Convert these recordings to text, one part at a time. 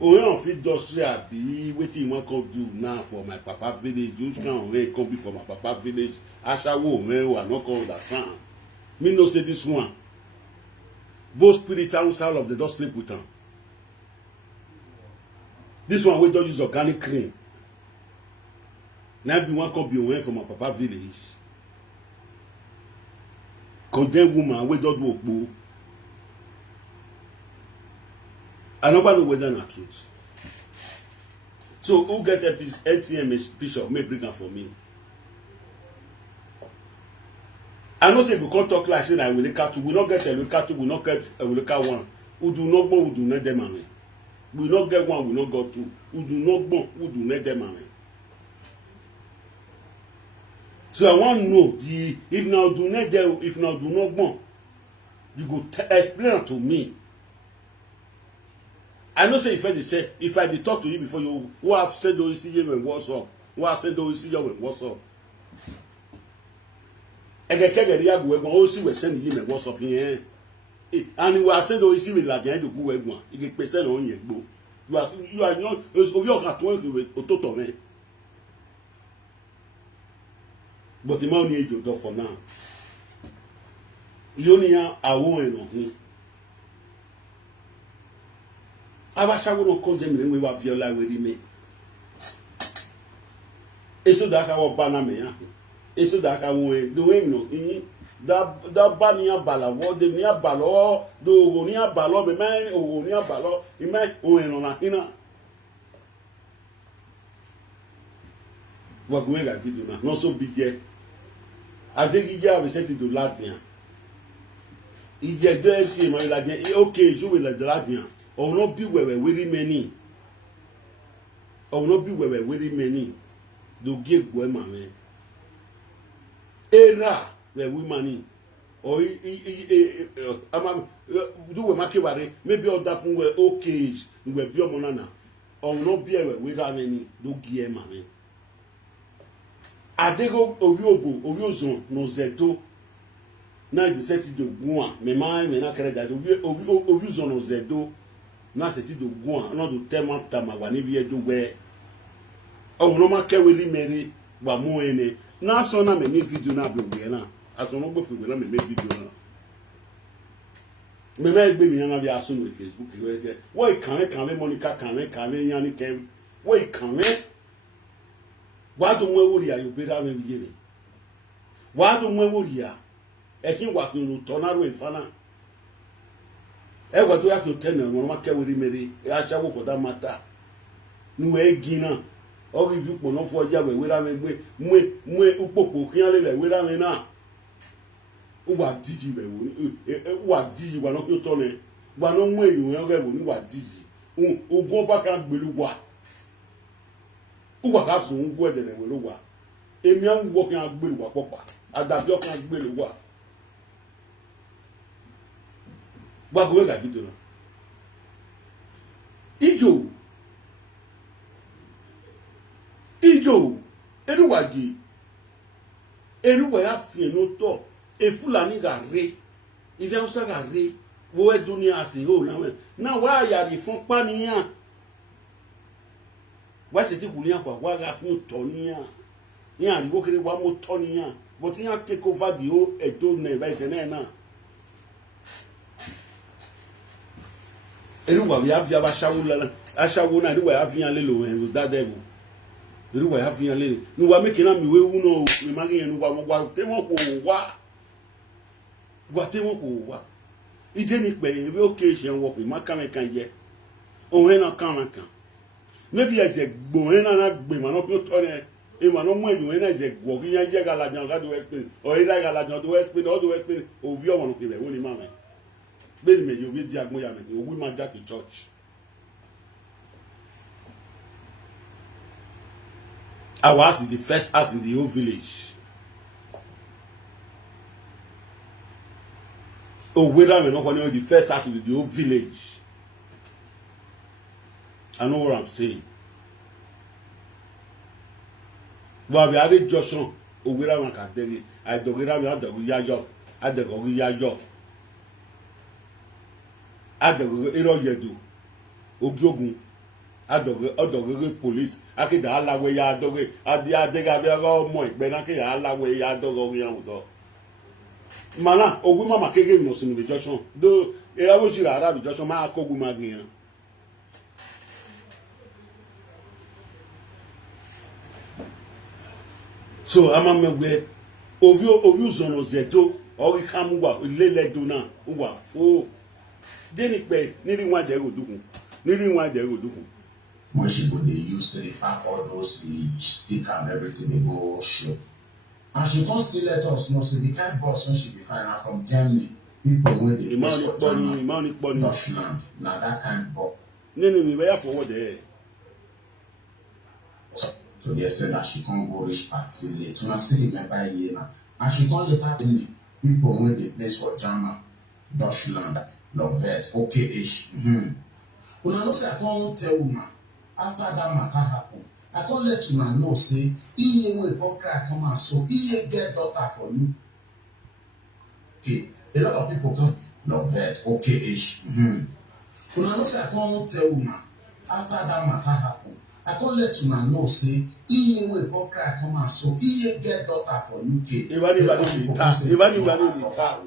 don't fit just be waiting one come do now for my papa village. Which kind of way come be for my papa village? Ashawo who are not called that time. Me no say this one. Both spiritual side of the don't sleep with them. This one we don't use organic cream. Now be one come be away from my papa village. Condemn woman we don't work boo. I never know whether not truth. So who get a piece ATM bishop may bring am for me. I know say you can't talk like say I will look at two, we not get a look at two, we not get a look at one. Who do not go, who do not them. We not get one, we not got two. Who do not go, who do not them. So I want to know the if now do not there, if now do not go, you go explain to me. I know say if I did talk to you before you who have said those see you and what's up, who have said those see you and what's up. And the kegger ya go go see we send him and what's up here. And you are said those see with like to go one. You get percent on your go. You are not Ovia can 20 with Ototo man. But the man need you for now. You only are aware on him. Abasha will call them and we were viola with me. It's so that I will ban me. It's so that I will do him no. That bania bala, what the near balo, do near balo, the man or near balo, he might own on a hina. What going at video now? Not so big yet. I think he have sent it to Latin. He get there, see my Latin. Okay, you will let the Latin. Or not be where very many. Or not be where very many. Do give women. Era where women. Or do we make it maybe all that from where okay, where be monana. Or not be where we run any. Do give money. Adego Oviozo no zeto. Now you said to go me mind me not carry that Oviozo no zeto. Na seti do guan na do tema tama wa ni vie do we o no ma ke we ri meri wa mu ene na so na me ni video na be we na aso no gbo fi we na me video na me na gbe mi na bi aso no Facebook we ke wo kan we Monica kan we yan ni ke wo kan we wa do mu ewori ayo be da me bi je wa do mu ewori a e kin wa kun no tonaro infana what we have to tell them, no matter what we made, I shall for that matter. No egina, or if you put for Yahweh, without me, Upopo, Kiale, without me now. What did you, what did you, not your tone? But no way you will ever what did you? Who go back and below what? Who has some weather and will what? A young walking out below what, Papa, at that your can below what? What go like it now? Ijo, eruwagi, eruwa fi no to, e Fulani ga re, ide Hausa ga re, wo e dunia ase ho na wa ya ri fun pa niyan. Wa se ti kuliyan kwa wa ga kun to niyan. Yan ri wo kere wa mo to niyan, but yan take over the whole Edo na right na. Eruwa we have yaba shawu na eruwa have yan lelo en with that devil. Eruwa have yan lelo. Nu wa make na mi we wu no mi magi yan nu wa mo wa te mo ko wa. Wa te mo ko wa. Ide ni pe we occasion work ma kan je. Ohun na kan. Maybe as a gbo na gbe ma no to ne e ma no mo eyu na je gbo ki yan je ga la jan ga do explain. O ira ga la jan do explain, all do explain. Ovia won ke be wo ni ma me. Bel me you be diagmo ya me o wi ma ja to church. Our house is the first house in the whole village. Oh, whether we not the first house in the whole village. I know what I'm saying. But we had a Joshua. Oh, whether we can tell you, I don't get out of the job. I don't go your job. I don't go yedu. Ogyogun. Adoge police. Akida alawe ya adoge. Adega bega mo igbe na ke alawe ya adogo yan udo. Mana ogun mama kege mi no sinu rejection. Do e awo ji ara rejection ma akogun magiyan. So amamegbe Ovia zono zeto ori kamuwa lele dona uwa fo deni pe niri wan de rodukun when she go dey use to dey pack all those stick and everything dey go show and she don still let us know say the kind boss when she be find am from Germany people wey dey base for Germany Deutschland na that kind boss nini mi beya forward there so they say that she can't go reach party late una still remember here na and she don later tell me people wey dey base for Germany Deutschland Loveth okay-ish una know say I can't tell una after that matter happen I can't let una know say iye wey go cry come out so iye get daughter for you okay a lot of people come Loveth okay-ish una know say I can't tell una after that matter happen I can't let una know say iye wey go cry come out so iye get daughter for UK. Even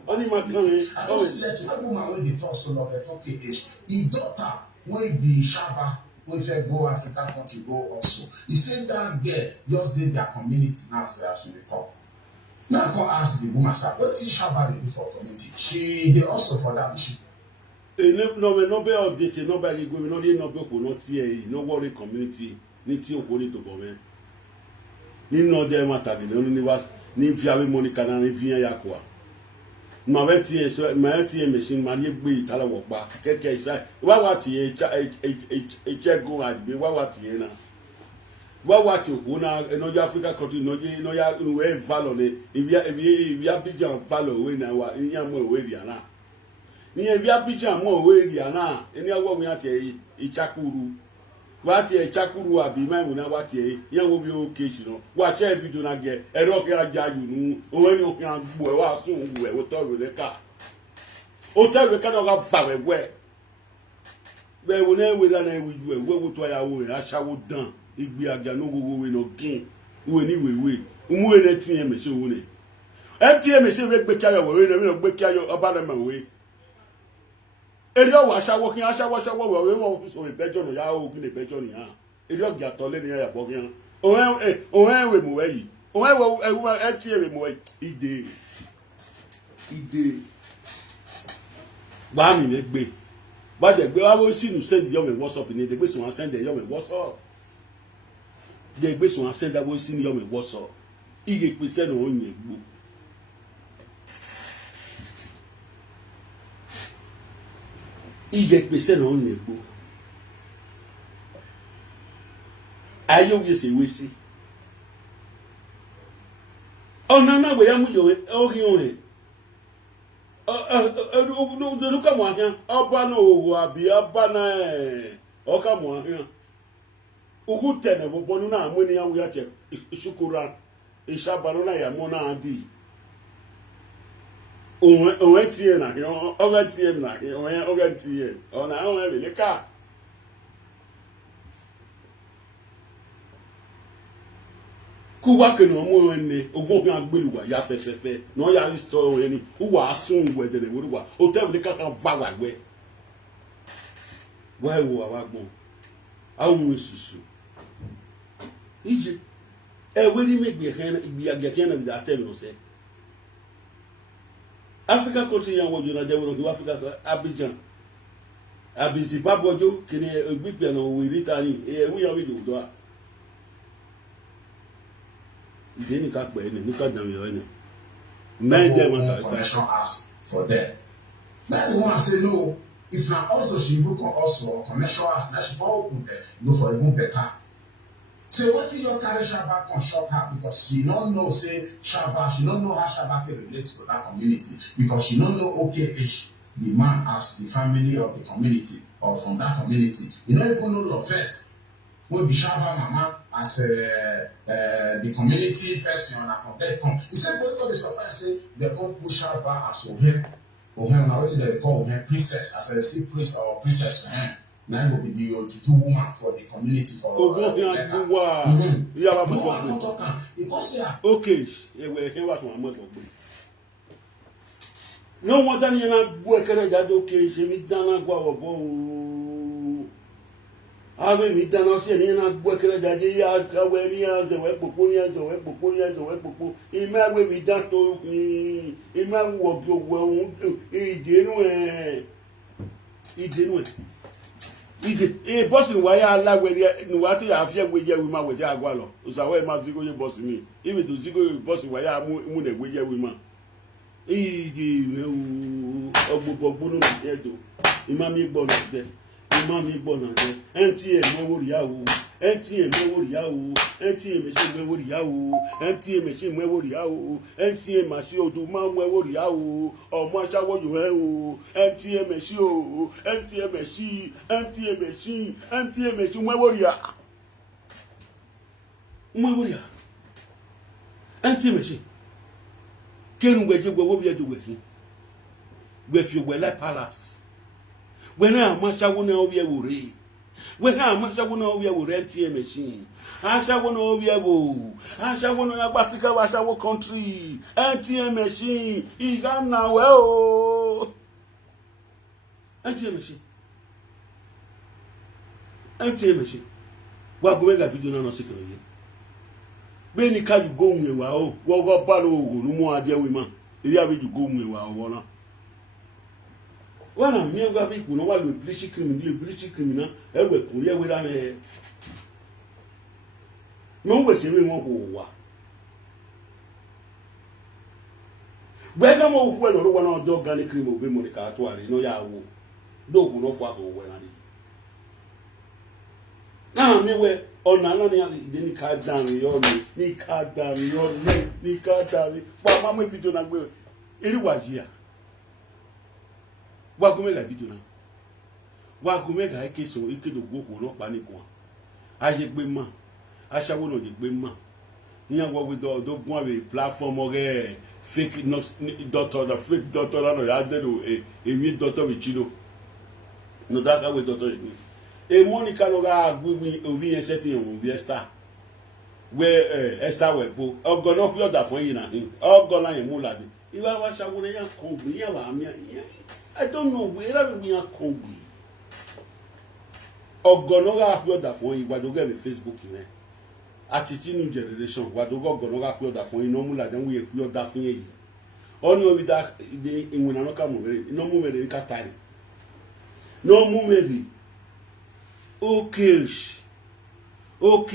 only my coming. I don't see let una woman wey dey talk so Loveth okay-ish. E daughter wey be Shaba wey fit go African country go also. He say that girl just dey their community now so as we talk. Now I come ask the woman say wetin Shaba dey do for community? She dey also for that mission. No be update no be go no dey no be ko no tie no worry community ni ti okori to bo me ni no dey matter de no ni wa ni via we money kana ni via yakwa ma we tie so ma tie machine ma ye gbe itala wo pa keke isa wa tie go adbe wa tie na wa tie ko na no Africa country no ya we value ni if ya bijan value we na wa ni am we ria na ni e bia picture mo we ria na eni awo mi ati ichakuru wa ti ichakuru abi maimu na wa ti yan wo bi o keji no wa che video na ge ero ke aja yu nu o we ni o kan gbo e wa sun wu e o to re ka o te re ka no ga fa we be wo na we da na we ju e wo to ya wo e asawo dan igbe aja no wo we no kin we ni we mu e na ti e me se wo ne e ti e me se we gbe kayo we no gbe kayo oba na ma we eri o asawo kin asawo we won so ibejo no ya o kin ibejo ni ha eri o ga to le ni ya bo kin o we mu we yi o we e ti e mu we ide ba mi me gbe ba de gbe wa wo sinu send yo me WhatsApp ni de gbe so send yo me WhatsApp de gbe so send wo sinu yo me WhatsApp iye pese no yin egbo iye pese no yin egbo ayo we se we si ona na we ya mu yo o ri o he no ka mo ahia oba na owo abi aba na o ka mo ahia ugu tene bo no na amuni ya wuya che shukura ishaba no na ya mo na adi o tie na o ga tie na o ga tie o na o e le ka kuwa ke no mo ene ogun kan agbeluwa ya fefefe no ya store eni uwa asun we de wo o te le ka kan va wa we wo wa gbon awun isusu ije e we ni megbe kan ibi agake na bi da tell no say Africa country yan wo jona de wo Africa Abidjan Zimbabwe jo kini egbipe no we ritani e wi yan bi do a Then you can't pay any, you can't damn connection ask for them. Now the one say no. If not also she even also connection ask, that she probably open there, go for even better. Say what is your carry Shaba can shock her because she don't know say Shaba, she don't know how Shaba can relate to that community because she don't know okay-ish the man as the family of the community or from that community. You don't even know Loveth. Will be Shaba Mama as the community person and from there come. He said, "Boy, God is surprised. Say they come push Shaba as Ovia. Ovia now what they call Ovia princess as a sea priest or princess. Now go be the Ojuju woman for the community for because okay, no more than you know, work at that okay, she me done go. Ave me done see na work at that ya ka we mi as we poponia as we poponia as we popo. E ma we mi dan to e ma wo bi owo e de nu e boss ni wa ya la we ni wa ti afia we je we ma we je agwa lo. Usa we ma zigo ye boss ni. Even to zigo boss wa ya mu na we je we ma. Igi no ogbogbo no edo imami gbo na de enti e mewo riawo enti e mewo riawo enti e me se mewo riawo enti e me se mewo riawo enti e ma se Oduma mewo riawo omo asawo yo he o enti e me si o enti e me si mewo ria enti e me si kenu gbeje gbo bi ejo gbe fi gbe like palace when I masha wona obi e wore when I masha wona obi e wore enti machine asha wona obi e go asha wona ya Africa wa asha wo country enti machine igana we o enti machine wa go mega video na sekere ye be ni ka you go nwe wa o wo go ba lo owo nu mu ade we ma eri abi you go nwe wa o na wana mi ngwa bi ku no wa lo bleach criminal e we kun ye we da me no we se we won ko wa gbe ka mo ku e no ro wa na do organic cream o be mo ni ka to ari no ya wo do ku no fo ako we na ri na mi we ona na ni de ni ka dan yo ni ka dan pa ma mo video na gbe eri wa ji ya wa gome la video na wa gome ga ike so ike do gbo no pa ni ko aye gbe ma asawo no je gbe ma yan wo we do gun ave platform oge fake doctor no ya de do emi doctor we chino no da ka we doctor e Monica no ga gbe Ovia setting on Viesta we Esther we po ogo no fi oda fun yin na ogo la yin mu la de iwa wa sawo ne yan kon gbe yan wa mi I don't know where we are Congo. Ogonoga apioda for you, Wadoga Facebook in there. Atiti new generation, Wadoga Gonoga apioda for you, no more than we appear that for you. Only with that, in when I come over, no more in Katari. No more maybe. Okay. Do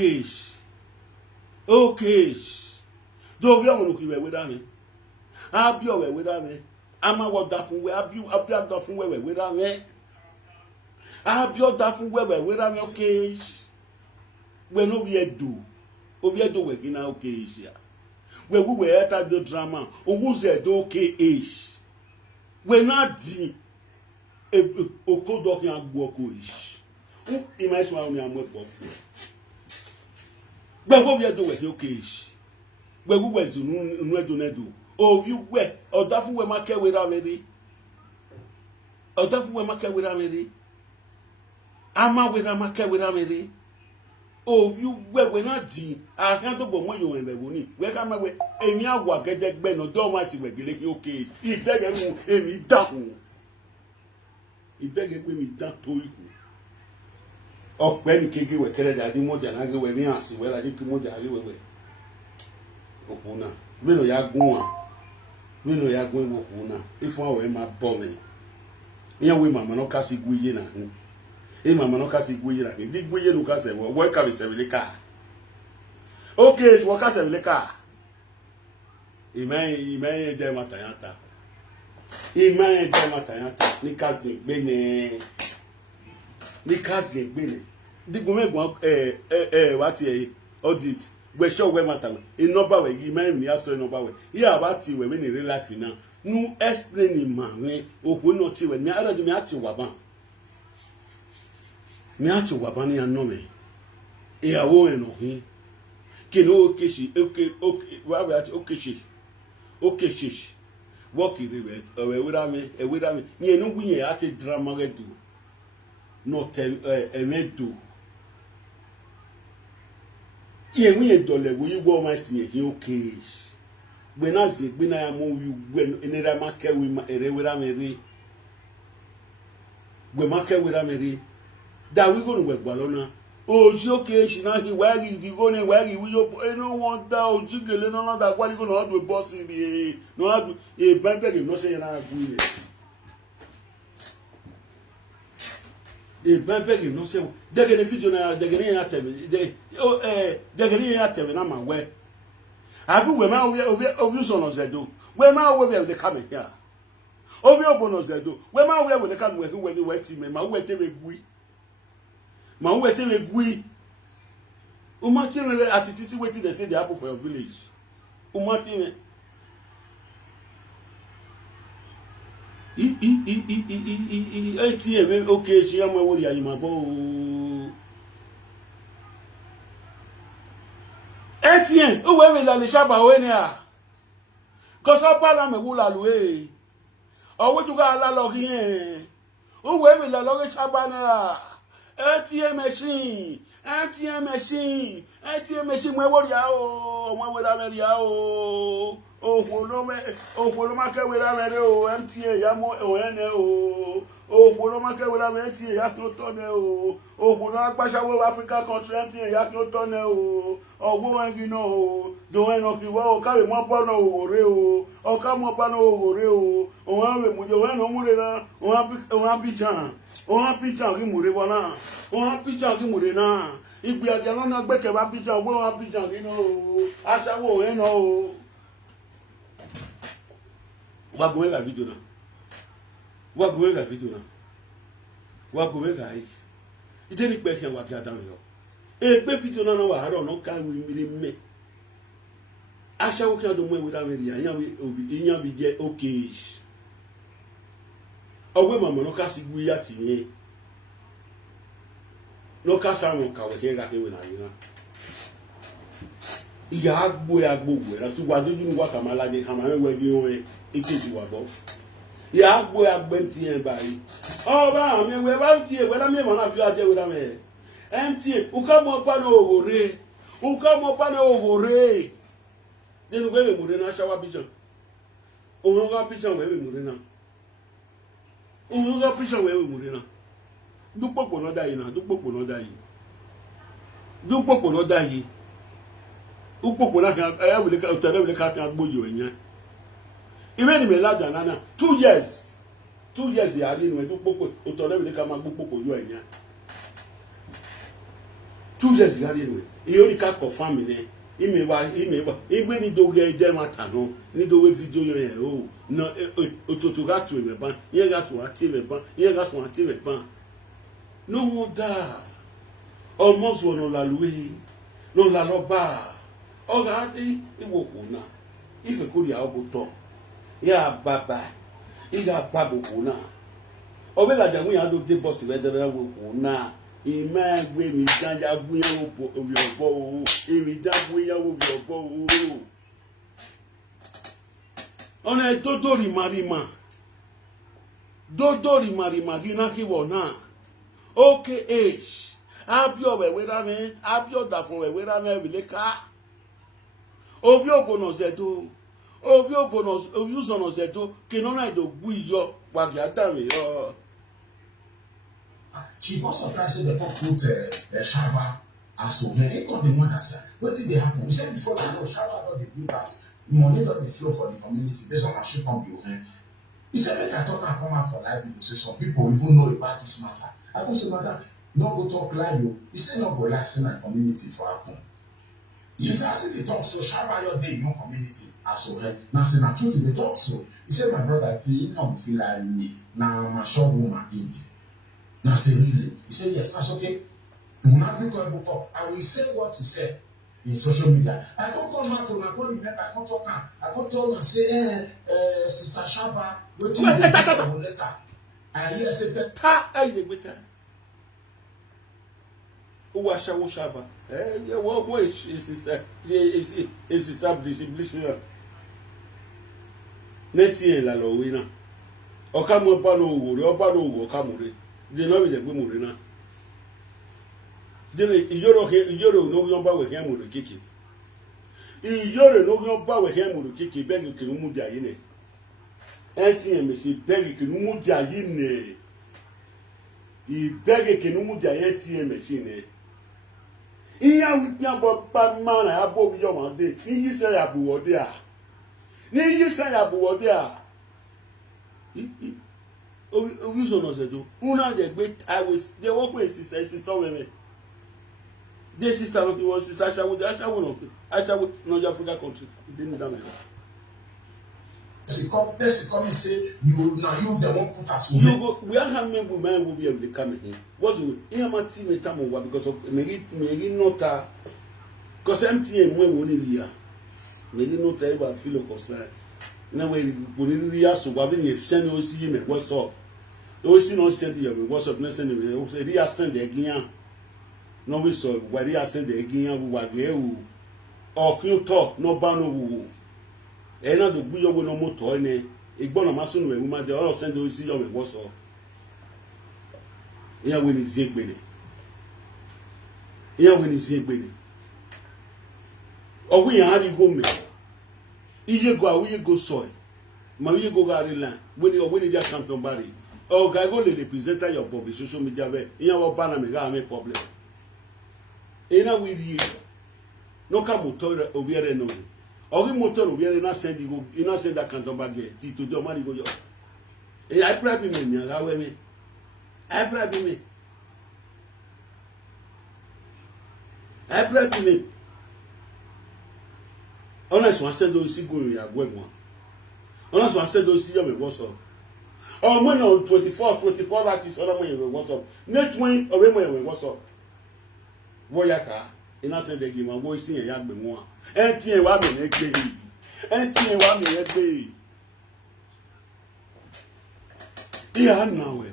you want to keep with me? I'll be away with me. Ama wo da fun we abi da fun wewe we ra me abi o da fun wewe we ra me okay we no we do we gina okay ya we enter the drama owu ze do okay ish we na di okodo kan agbo ko ish u imagine wa ni amu epo we do we okay ish we zunu nu edo oh, you we odafu we make we ra mere ama we ra make we ra mere oh you we na di ahan to bo mo yo ebe wo ni we ka ma we emi awa gede gbe no do ma si we gele ki okay ibege mu emi dahun ibege gbe mi dan to iku ope ni kege we kere da di mo ja na ge we mi asi we la di ki mo ja ri we opuna we no ya gun we no ya gun wo kuna if one we ma bo me yan we mama no ka si guye na mama no ka si guye na di guye no ka se we ka be se le ka okay wo ka se le ka imen de matayata ni ka se gbe ne di gun megun wa ti e audit we show we matter e number we imen ni aso number we here about ti we ni real life na nu explain ma we owo no ti we mi ara di mi ati wa ban ni anu me ìyàwó eno hin kini o keshi okay wa we ati okay shi work ire we wira mi ni enu gbiyan ati drama redu not evento. Ye dole we go my senior okay. When I say when I am you when in a market we re we market with Ameri. That we going to work Balona. Oh, she okay, she not the waggy, you go and waggy, we no want that jiggle, no, that what you going to do with boss in the no, a baby, no saying I agree. A baby, no say, they're going to fit you now, they're going to at me. They're going to at me, I'm aware. I do when I son of Zedo. When I will be coming here. Ovia bonus Zedo. When I will come when you wet him, my wet gui. My wet gui. Umatine Atiti waiting to say the apple for your village. Umatine. Okay, she am worried. I'm a bow. Etienne, où est la lechaba wenia? Kosa pala me wula luwe. Owo tuga la logien. Où est la lechaba na? Etienne machine. Etienne machine. Etienne machine me woria o, me wera meria o. O foloma ke wera mere o, Etienne ya mo o ene o. O foloma ke wera me Etienne ya to tone o. O foloma pasha wo Africa country Etienne ya to tone o. Ogbo engi no o. Do eno ki wa o ka we mo pa no ore o. O ka mo pa no ore o. O wa we mo je we no mu re na. O wa pichan. O wa pichan ki mu re bona. O wa pichan ki mu re na. Igbe aja no na gbe ke ba pichan, o wa pichan ki no o. Asa wo eno o. Wa go la video na. Wa go la video na. Wa go ga yi. Ite ni pe se wa ki adan yo. E pe video na wa haro no ka wi miri me. Asha wo ki ado mo e da meri yan we obi yan bi je okay. Owe mama no ka sigbu ya ti yin. No ka sa won ka we ke ga ke we na yin na. Iya agbo ya gbogbo ra tu wa doju ni wa ka ma laje ka ma we bi won ikeji wa bo. Ya agbo ya gbenti yen bayi. O ba mi we ba ti e we la mi mo na fi aje we la me. Enti u ka mo pa no ogore. U ka mo pa no ogore. Denu we mo re na shawa pigeon. O no ga pigeon we mo re na. O no ga pigeon we mo re na. Du popo no da yi na, du popo no da yi. Du popo no da yi. U popo na kan e we le ka tele we le ka kan gbojo eyan. Even in Melada Nana, 2 years. 2 years, he had in when you popo, Otole come and popo you and ya. 2 years, he had in. He only can't confirm me. He may when he do get them at home, he do a video. Oh, no, to got to a ban. Here got one TV ban. Here got one TV ban. No more da. Almost one on la Louis. No la loba. Oh, God, it won't now. If a good ya talk. Ya baba iga babo kuna obe la jamu ya do de boss we de wo kuna ima gbe mi janja gun ya wo obi obo o emi jagun ya wo obi obo o ona dodori marima gina ki wo na okay age abio we ra me abio da fo we ra me bi le ka ovi obono zedo Ovia bonus, use on us eto, Kenona do Guyo, Wagatami. She was surprised that they put Shaba as so many got the one answer. What did they happen? We said before they go Shaba got the blue pass. Money got the flow for the community based on a ship on the he said, make I talk and come out for live video. So some people even know about this matter. I go say, madam, no go talk live. He said, no go like in my community for happen. He said, I see the talk so Shaba your day in your community. So now say na truth they talk so. He said my brother if he not feel like me now my shop woman in me. Now say really. He said yes, that's okay. I will say what he said in social media. I don't come out to my body member, I can't talk now. I can't tell and say Sister Shaba, wait till letter. I hear say better. Washa Shaba. What is sister? Is established. Neti la lowina. Okamo pano uguri, opano ugo kamure. They know with the Bumurina. Then Yoro no yomba with him with the kiki. Yoro no yomba with him with the kiki, beg you can move their in. Auntie, she beg you can move their in. He beg you can move their ATM machine. Iya with your man, I above your man, you say Abu or there. You say Abu or there. Ovision was a do. Una the great I was the work with sister women. This sister of was sister Asha with Asha one of Asha with North Africa country. Didn't damage. She come and say you now you the one put us. You go we are having women will be able to come in. What do you my team with time because of me not because empty and when we here. Maybe not ever feel concerned. In a way, we are so having a send OC, what's up? OC not send you, what's up? Not send you, they are send the again. No, we saw why they are send the again, who are there, or can you talk, no ban who. And not the Buyo will no more toy, a bon of Mason, we might all send OC on what's up. Here when is Azugbene. Here when is Azugbene. Or we had you go me. Iye go we go soy. Ma we go gari land. When you just come to body. Oh, guy go le presenter your public social media be. Iyan wo bana me ga me problem. Ina we ri. No ka motor obiere no. Ogi motor obiere na send you go. Ina send that canton bag here. Ti to do mari go yo. E I pray be me ga we me. I pray be me. I pray be me. Honest one said those go in your web one. Honest one said those see me what's up. Oh, when on 24 that is other money what's up. Net wing away my what's up. Woyaka, in I said they give my voice in a yard one. Empty and 1 minute day. Empty and 1 minute day. Yeah, now.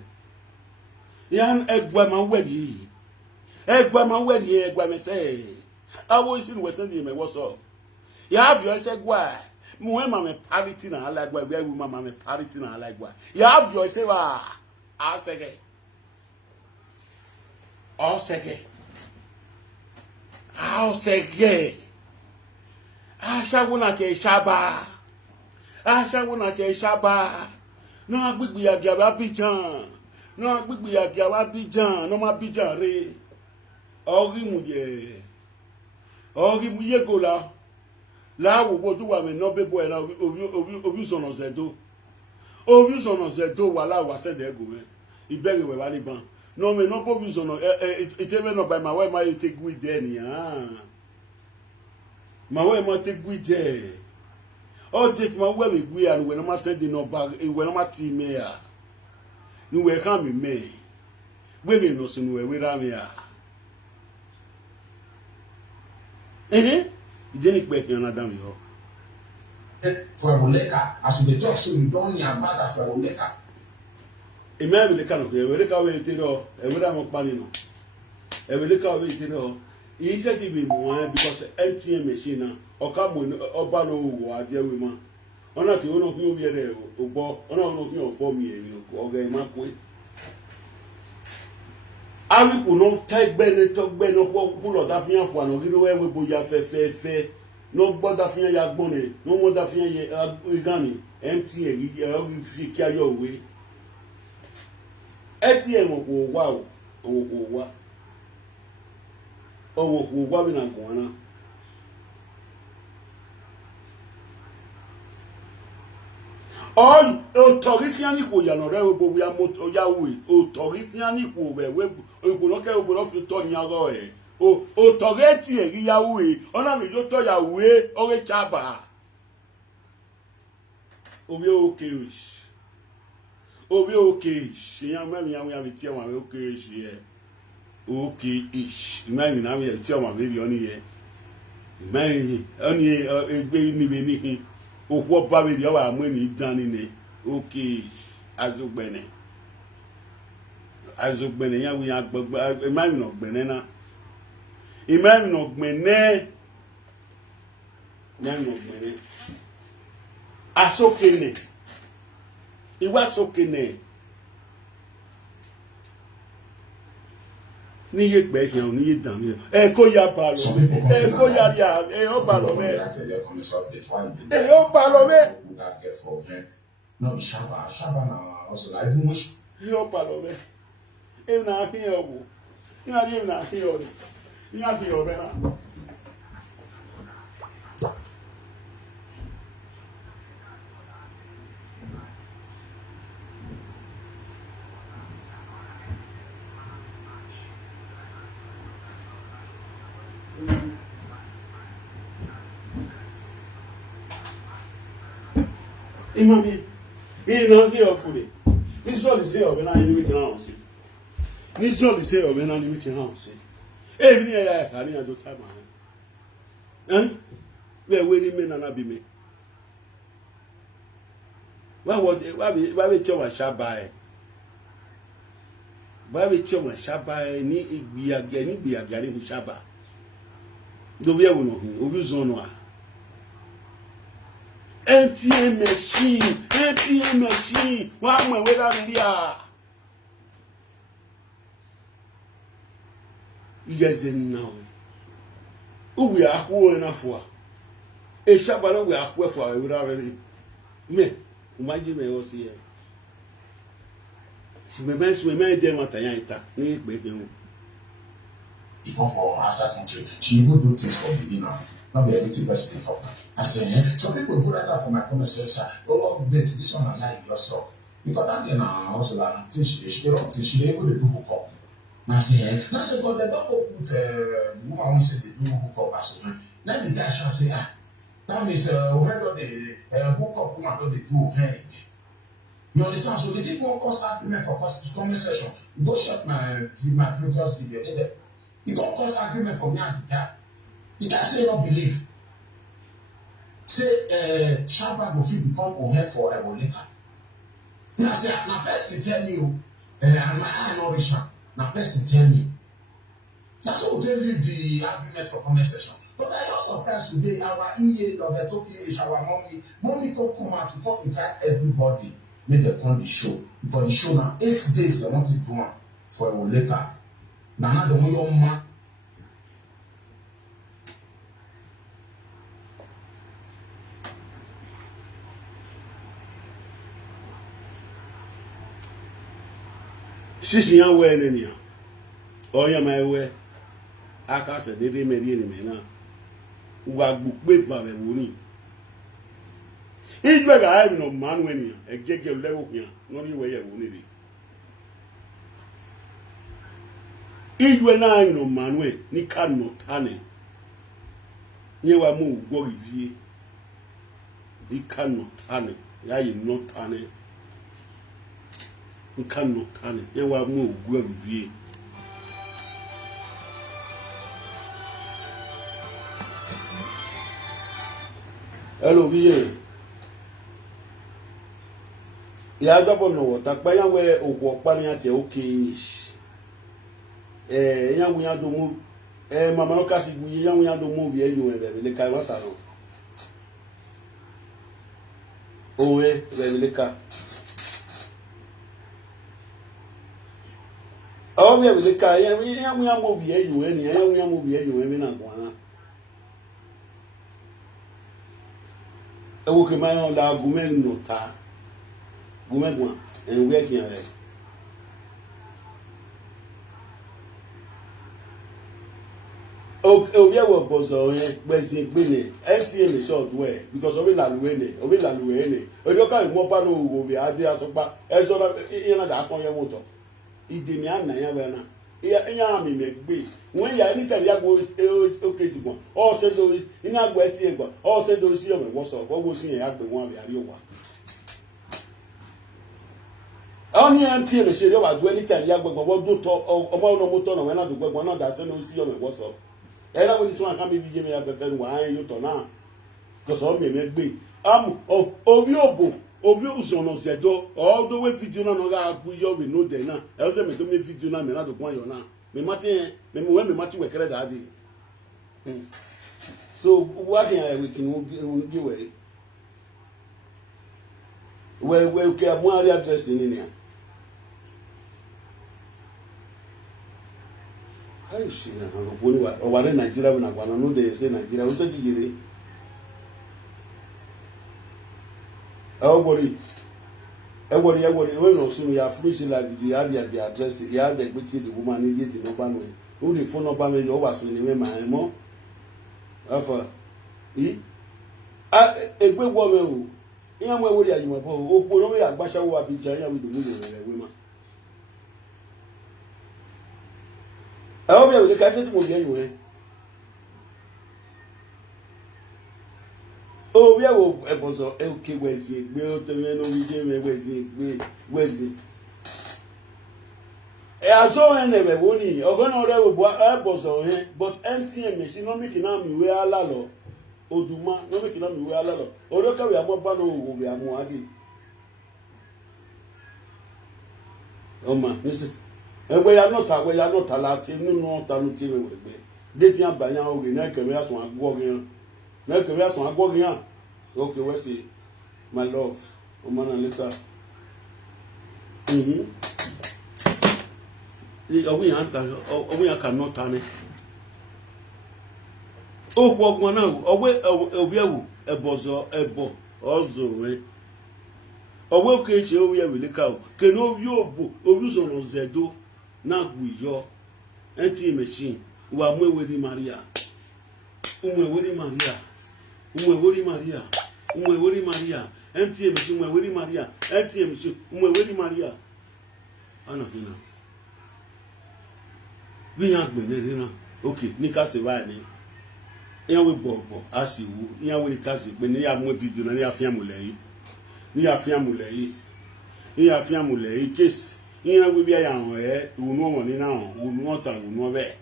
Yan egg my wedding. Egg my wedding, egg me say. I was in Western Dime what's up. You have your say why? Muema me parity na like why we mama me parity na like why. You have your say why? I'll say I'll say Asha wona che shaba. Asha wona che shaba. No agbegbe ya gaba Abidjan. No agbegbe ya gaba Abidjan. No ma Abidjan re. Ori mu ye gola. Là où tu vois mais non bebo là ovi son zedo wala wa se de go I beg we wa ni ban no me no po vi son it even no by my way my take with there ni my way my take with there all take my way we and we no ma send no bag we no ma team me ya ni we kan me we no so we ra me ya Didn't expect another yo. For Oleka, as we talk, so we don't hear about that for Oleka. A man will come here, will look away to know, and without a panino. And will look away to know. He said to be more because MTM machine or come when Obano or dear woman. Or not, you know, who be there, or Bob, or no, for me, or game up with. I will not take Bennett, talk Bennett, pull out that fian for an ogre with Boya Fe, no bother fian Yagbone, no more that fian Ugani, empty, if you carry your way. ATM of wow, oh, what? Oh, what in a corner. Oh, Torifiani, who are not able, we are moto Yahweh, oh, Torifiani, who were Ogunoke Ogunofi Tony Yagoe. Oh, Toreti Yahweh, Ona mi Yoto Yahweh, Ore Chaba. Ovia okay. Ovia okay. Young man, young have it here, okay, yeah. Okay ish. Imagine now we have tell my baby on here. Imagine only a baby me. Oh, what baby you are when you done in it. Okay, Azugbene. Azugbene ya we are imagine no benena. Imagine no bene. Imagine no bene. Asokene. Iwa sokene. Ni ye gbe yan ni ye dan mi. E ko ya ba lo. E ko ya ya e o ba lo me. E o ba lo me. No Shaba na also na even wish. E o ba lo me. E na hin o wo. Ni na ye na hin o ni. Ni a hin o be na. Imami, he not be of food. This all the say of an enemy can house. This all the say of an enemy can house. Every year I can't do time. Eh? Where waiting men and be me. Why we tell my Shabai? Why we tell my Shabai? Ni be a getting Shaba. Do we have no? Who is on one? MTN machine. Why am I waiting here? You guys didn't know. Who we are who enough for? A Shabana we are who for without any. Me, imagine me was here. She may them at a yanta. Need baby. She come for outside country. She even do things for me now. Not be everything best they talk. I say, some people who write that for my comments say, oh, this one I like yourself. Because that day now, also like, until she able to do hook up. Now I say, God, they don't go put woman who say they do hook up as well. Then the guy shall say, that means where do they hook up woman do they do hey? You understand? So they take one course argument for comment session. You go check my previous video. You don't cause argument for me and the guy. The guy say not believe. Say Shaba go fit become Ovia for a later. Now say na person tell me and my eye no reach am. Na person tell me. That's how they leave the argument for comment session. But I was surprised today. Our EA Loveth okay, our mommy come out to come invite everybody. Make them come the show because the show now 8 days they want to do one for a later. Now the way man. Sisi ya we ni ya. Oya ma we. Aka se dede meri ni me na. Wa gbugbe fa we woni. Ijwe ga ai no man we ni ya. Egege lewo ya. No ri we ye woni ri. Ijwe na ai no man we ni ka no tane. Nye wa mu go revie. Di ka no tane. Ya yi no tane. You cannot turn it. You will move well with you. Hello, Ovia. Yazabo no water. By your way, or walk paniate, okay. Young we are to move. Mamma Cassie, young we are to move anywhere. The Karatano. Oh, Rebecca. Oh, we have the car. We are moving here. You any? We are moving here. You any? Not one. I will come on the Azugbene no ta. Azugbene one and we are here. Oh, yeah, what was on Azugbene? MTN is short way because of Laluene. Oh, you can't move on over the idea of as on that on your motor. Idemi an na ya we na ya mi megbe when ya anytime ya go okay to go all say do ina go eti egbo all say do si o me wo so go si ya gbe won abi ari owa oni MTN se re wa do anytime ya gbegbo wo do to omo no moto no we na do gbegbo na da say no si o me wo so e na we ni so an ka mi bi je me ya fefe nu wa an yo to na because o me megbe Ovia usono zedo all the way video na no ga abu yo we no dey na e say me do me video na me na do pon yo na me mati me we kere da di so what can we can give away we ke mo ari address ni ni I see. Over Nigeria, when I know they say Nigeria, who's a degree? Everybody, when also you have finished like you had the address, you had the woman idiot in Obanwe. Who the phone number made over so you remember more? Alpha. A good woman who, in a way, you were who only a basha will be giant with the women. I hope you will catch it more anyway. Oh, we are a boss of LK Wesley, built the men of Wesley. I saw an ever winning, or gone over boss of him, but empty machine not making army where a lalo. Oduma, no making army where a lalo. Or look at we are more bano, we are more aggy. Oh, man, listen. And we are not allowed to know time to with me. Get young by now, we never can have one walking. No career, so I'm going on. Okay, where's it? My love. A man later. We cannot turn it. Oh, what one now? Away a bozo, a bo, also. Away cage, Ovia will look out. Can you use on Zedo? Now with your empty machine. Who are with Maria. Maria. Maria. Empty machine, Maria. Empty machine, Maria. Anahina. We have been okay, Nika Sevani. Here we bobo, as you, here we cast it, when you have more video than your family. Near family. Here family, kiss. Here we be a young way, who know one now, who not and who know where.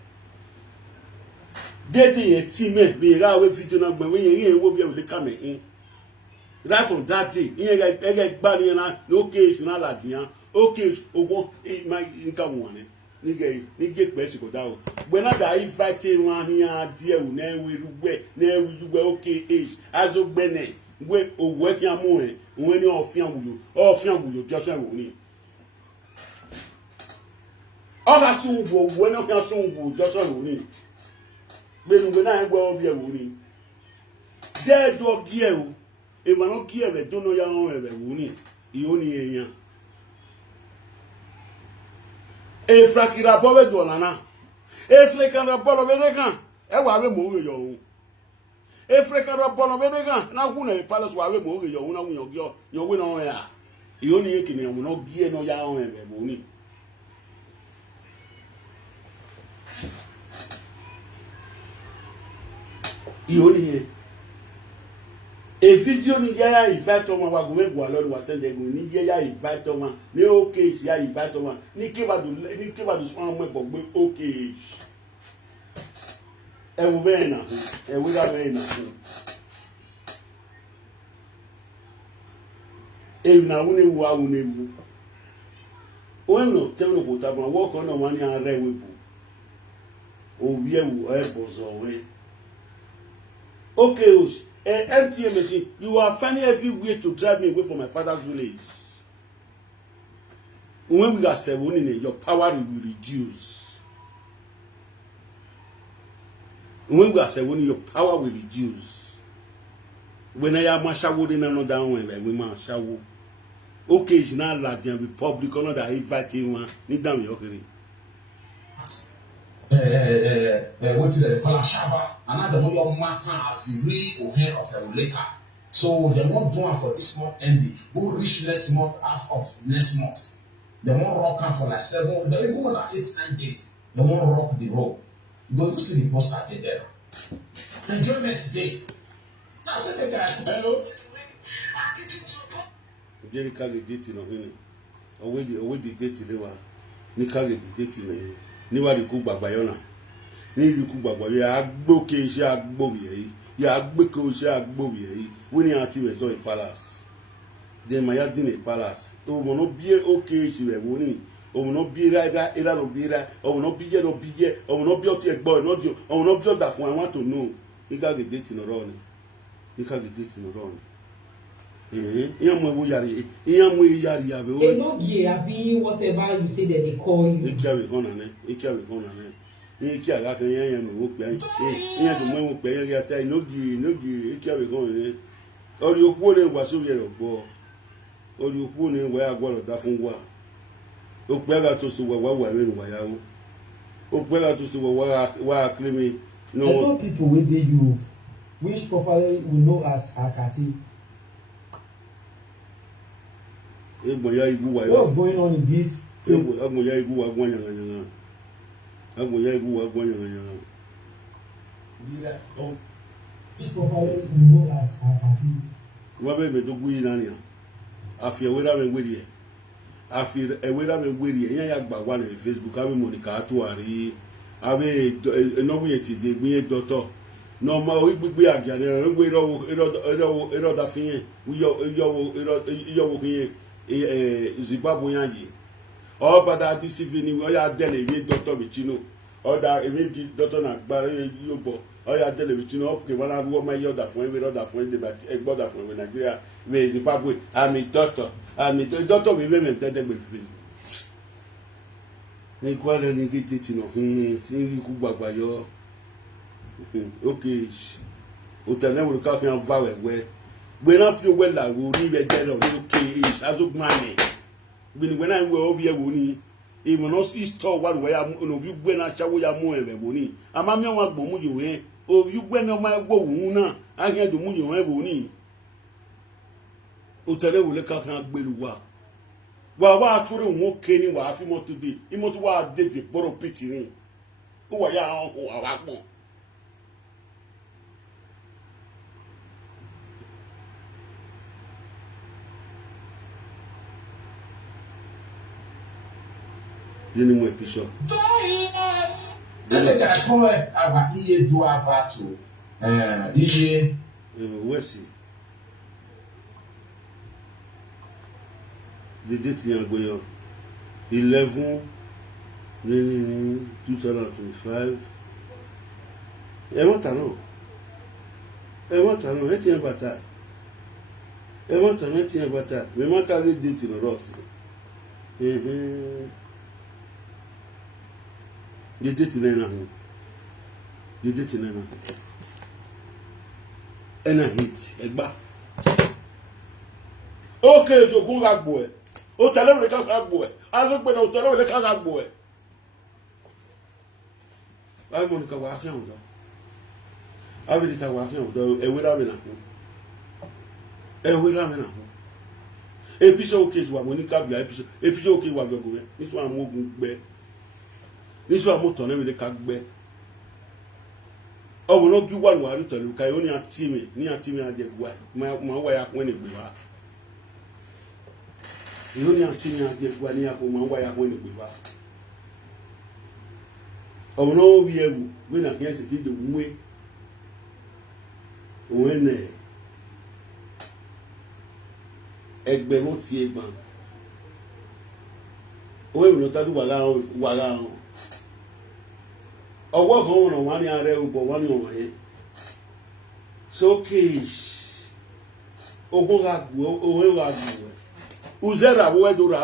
Dating a teammate be away fitting up when you will be able to come in. Right from that day, you get body and no case, not like here. Okay, oh, my income one. Nigga, basic down. When I invite one here, dear, now we will okay age. Azugbene, wait, or work your morning when you're you, just a morning. All I soon go when I soon go, just a morning. When I will be a woman. There dog you. If I don't care, they don't know your own woman. You only a young. A fracking above it, Dolana. A flick and a ball of Venegan. I will have a move your own. A flick and a ball of Venegan. Now, who a palace will have a move your own, your win on air. You only can no gear no your own woman. You only a video ni ya invite on wa go mego alod wa send ego ni ya invite on ni okay ya invite on ni ke ba do so mo po gbe okay e wo be na e wo ga be na e na wo ne wo awu ne wu o no te no ko ta ba wo ko no wa ni ara we bu o wie wu e bozo we. Okay, MTM machine, you are finding every way to drive me away from my father's village. When we are 7, your power will reduce. When we are 7, your power will reduce. When I am a shower, then I'm not down when we man shower. Okay, it's not Latvian Republic, or not that inviting one. Need down your okay. What is the Palashaba? Another one matter as you read or hear of a later. So the more born for this month ending, go reach next month half of next month. The more rock for like 7, the even more than 8-9 days. The more rock the road. Go to see the poster there. Enjoyment today. That's it, guy. Hello. Jerry carry dating on him. Away the dating they were. Ni carry the dating niwa di ku gbagba yona ni di ku gbagba ya agboke ise agbobi yi ya agbeke ise agbobi yi we ni ati we so palace de maya din a palace o mo no bie okay ise we woni o mo no bie ra ira no bie ra o mo no bie o mo no bie o ti egbo no di o mo no bie o da fun I want to know you can get date no run you can get date no run iyan mo ewo yari abe o no bie abi whatever you say that they call you e carry on na ni ki aga kan yan mo pe yan to mo pe yan ata inogi ki awe gan ni ori opo le wa so ye ro gbo ori opo ni wa agbo da fun wa o pe ga to so wa we wa ya won o pe ga to so wa claim no. I know people with the Europe which properly we know as Atiti. What's going on in this field? Which properly we know as Atiti. Wabe me do gui nania. Afi ewera me gwedi e. Afi ewera me gwedi e. Yan ya gba wa na Facebook abi Monica to ari. Abi enobu yeti de gbi doctor. No ma o gbigbe agia ne gbe iro da fin yo kin Zimbabwe yanji. O bada DCV ni o ya dele we doctor Bichino. O da emi doctor na gba yo gbo. O ya dele Bichino o ke wala wo ma yo da fun we da fun de ba egbo da fun we Nigeria we Zimbabwe ami doctor we me tede gbe fi. Ni kwale ni giti no ni ku gbagba yo. Okay. Utane wo ka kan va we gbe na fi we la wo ri be de lo okay Azugbene gbe when I we Ovia wo ni e mo no store one we ya no bi gbe na chawo ya mu ebe bo ni ama mi won agbo mu yo we o yu gbe na ma gbo wu na agen do mu yo we bo ni utane wo le ka kan gbe lu wa aturu won ke ni wa fi mo to bi imo to wa David boro piti ni o wa ya ho wa pon. Yeni mo episode. Tell that come our iye do avato. Iye wesi. The date yan go yo 11 2025. E mo tano. Etiyan bata. Etiyan bata. Me ma ka read date no ross. You did it and a hit egba. Okay, to go back boy. O tell me the boy. Azugbene o tell me the boy. I Monica walking on. I will tell walking on the Ewira. Episode case wa Monica via episode case wa go. This one move back. This one motor na we ka gbe o wo no bi wa no ari tolu kai oni atimi ade gwa ma wa ya kwon egbe wa e oni atimi ade gwa ni akọ ma wa ya kwon egbe wa o no wi ewu we na kin se ti de nwe o ene egbe mo ti egban o e no ta du wa la ọwọ́ kan wọ̀nà wọ́n ní ààrẹ ọgbọ̀ wọ́n ní ọ̀wọ̀n yẹn sókè ogun ra gbò ẹ̀ uzẹ́ra wọ́ ẹ̀dọ̀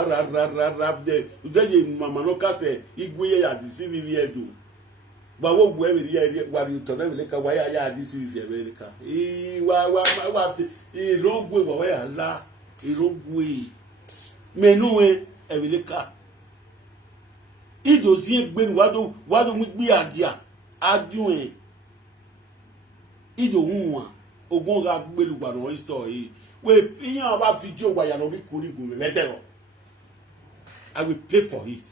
rà dẹ̀ uzẹ́yẹ màmá náà kásẹ̀ igbó yẹ àti sí fífi ẹ̀dọ̀ gbàwọ́ gbò ẹ̀mí yẹ wà ní ìtọ́nà ìlẹ́ka wáyà yà àti sí fífi ẹ̀mí ẹ̀ka ìwà ìrọ́gbò ìwà yà lá ìrọ́gbò mẹ́nu ẹ̀mí ẹ̀ka. Idozi egbeni wado mu gbi adia adun e ido hunwa ogun ga gbelu gba no history we piyan ba video gba ya no bi kurigun me metero I will pay for it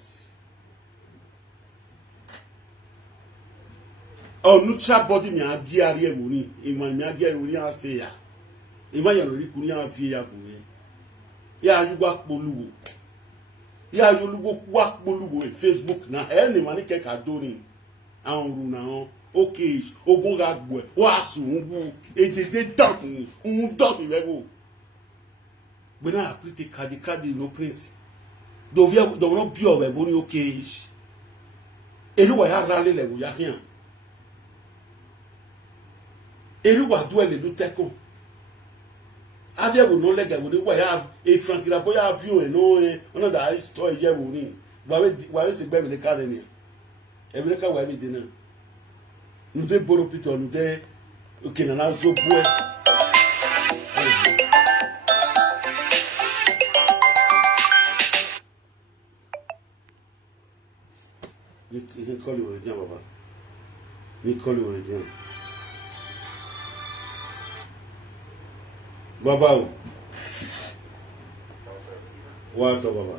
nutra body mi agi ari e woni iman mi agi ari woni ase ya iman ya no ri kuri an fi ya kun ya yugba poluwo ya yolugo wa poluwo Facebook na eni mani ke ka doni an ru na on okay ogun ga gbo wa sunwu edede dan un don mi lewo gbe na print card no print Ovia do no bi o we bo ni okay elu wa ya rale lewo ya hian elu wa do ele do tekon Avia will no leg with we have a frankly boya view and no another store ye will need. Why is it baby the car in here? Ebreka wa mi dina. Nde boro pito nde okena na zo bue. Ni call you again, Baba. Ni call you again. Baba. What Baba?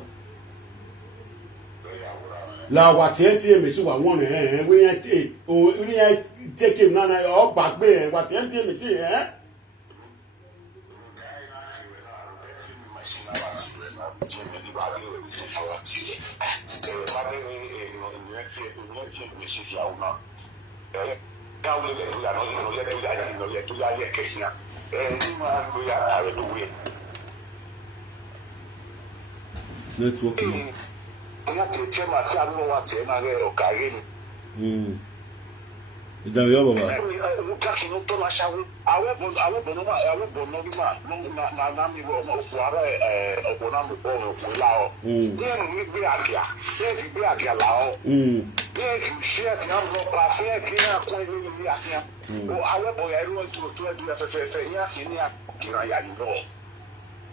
La wa tienti me si wa won we yan take him na o bagbe wa tienti me si network Ìdáwé ọ̀bọ̀ bá.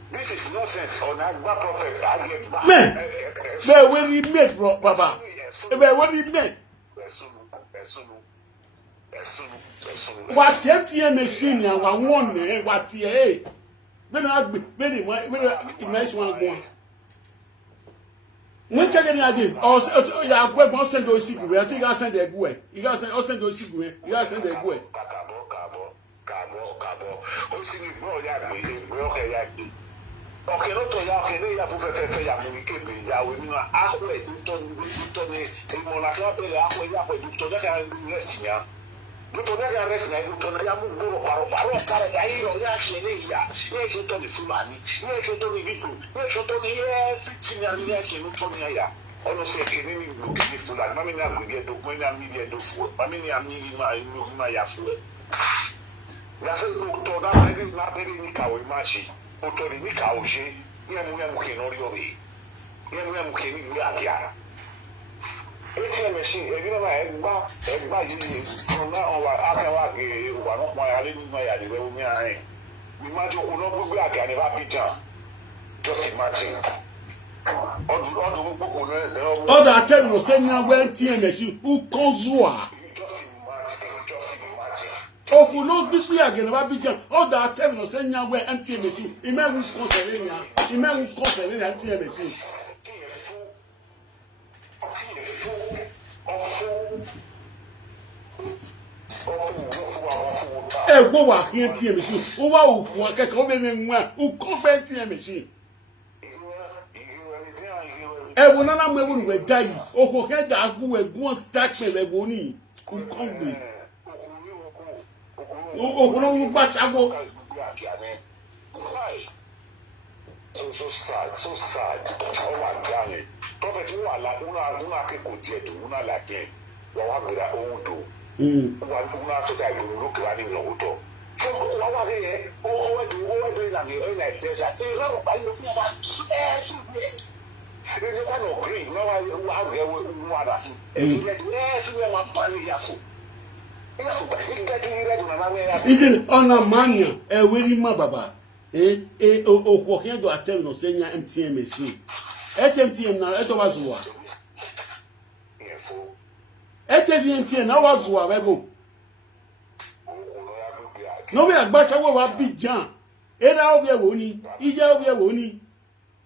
This is nonsense. On Agba prophet, I get back. Man, when he met, Baba. When he met. What empty machine and one what ye? When I be very nice one more. When can I do? Also, you are going to send those secret. I think I send a boy. You guys send those secret. You guys send a boy. Okay, no to ya ke ya fu fe ya mu ke be ya we mi na akwe to ni e mo na ka be ya akwe ya ko to da ka rest ya do to da ka rest na to na ya mu go paro ka ya iro ya se le ya e ke to ni fulani e ke to ni bitu e ke to ni e fiti ya ni ya ke no to ni ya ono se ke ni lu ke ni fulani mami na ku ge do ko na mi ge do fu mami ni ami ni ma ya fu ya se to da be ni ka we ma shi Otori ni ka oje ni emu ke no ri ori ni emu ke ni gbe adia ATM machine e bi na egba yi from now on aka wa ge wa no pa ya le ni ma ya de we mi arin mi ma jo ko no gbogbo adia ni ba bijan just imagine odu mu gbogbo le Oda atem no se nya we ATM machine u konzua Ofu no bigbi again ba bijan all that time no say nya we MTM machine imewu konselenia MTM machine gbo wa MTM machine o wa oku akeka o be me nwa o kon be MTM machine wo nana mo ewu ni we dai o ko ke da agu we gun stack me we go ni o kon be Ogun gba chago. So sad. Oh my God. Prophet, you are like una ke ko je do una la ke. Wa wa bira o do. Una to da do look la ni no to. So wa re o do na ni o na desert. E ro ba yo fi ma e wa no green. No wa re wa da. E fi ma pa ni ya so. Even on a mania, very ma baba. O walking to attend no senior MTM machine. MTM now, it was what? MTM now was what? No, we are back over big jam. Era Ovia woni, Ija Ovia woni.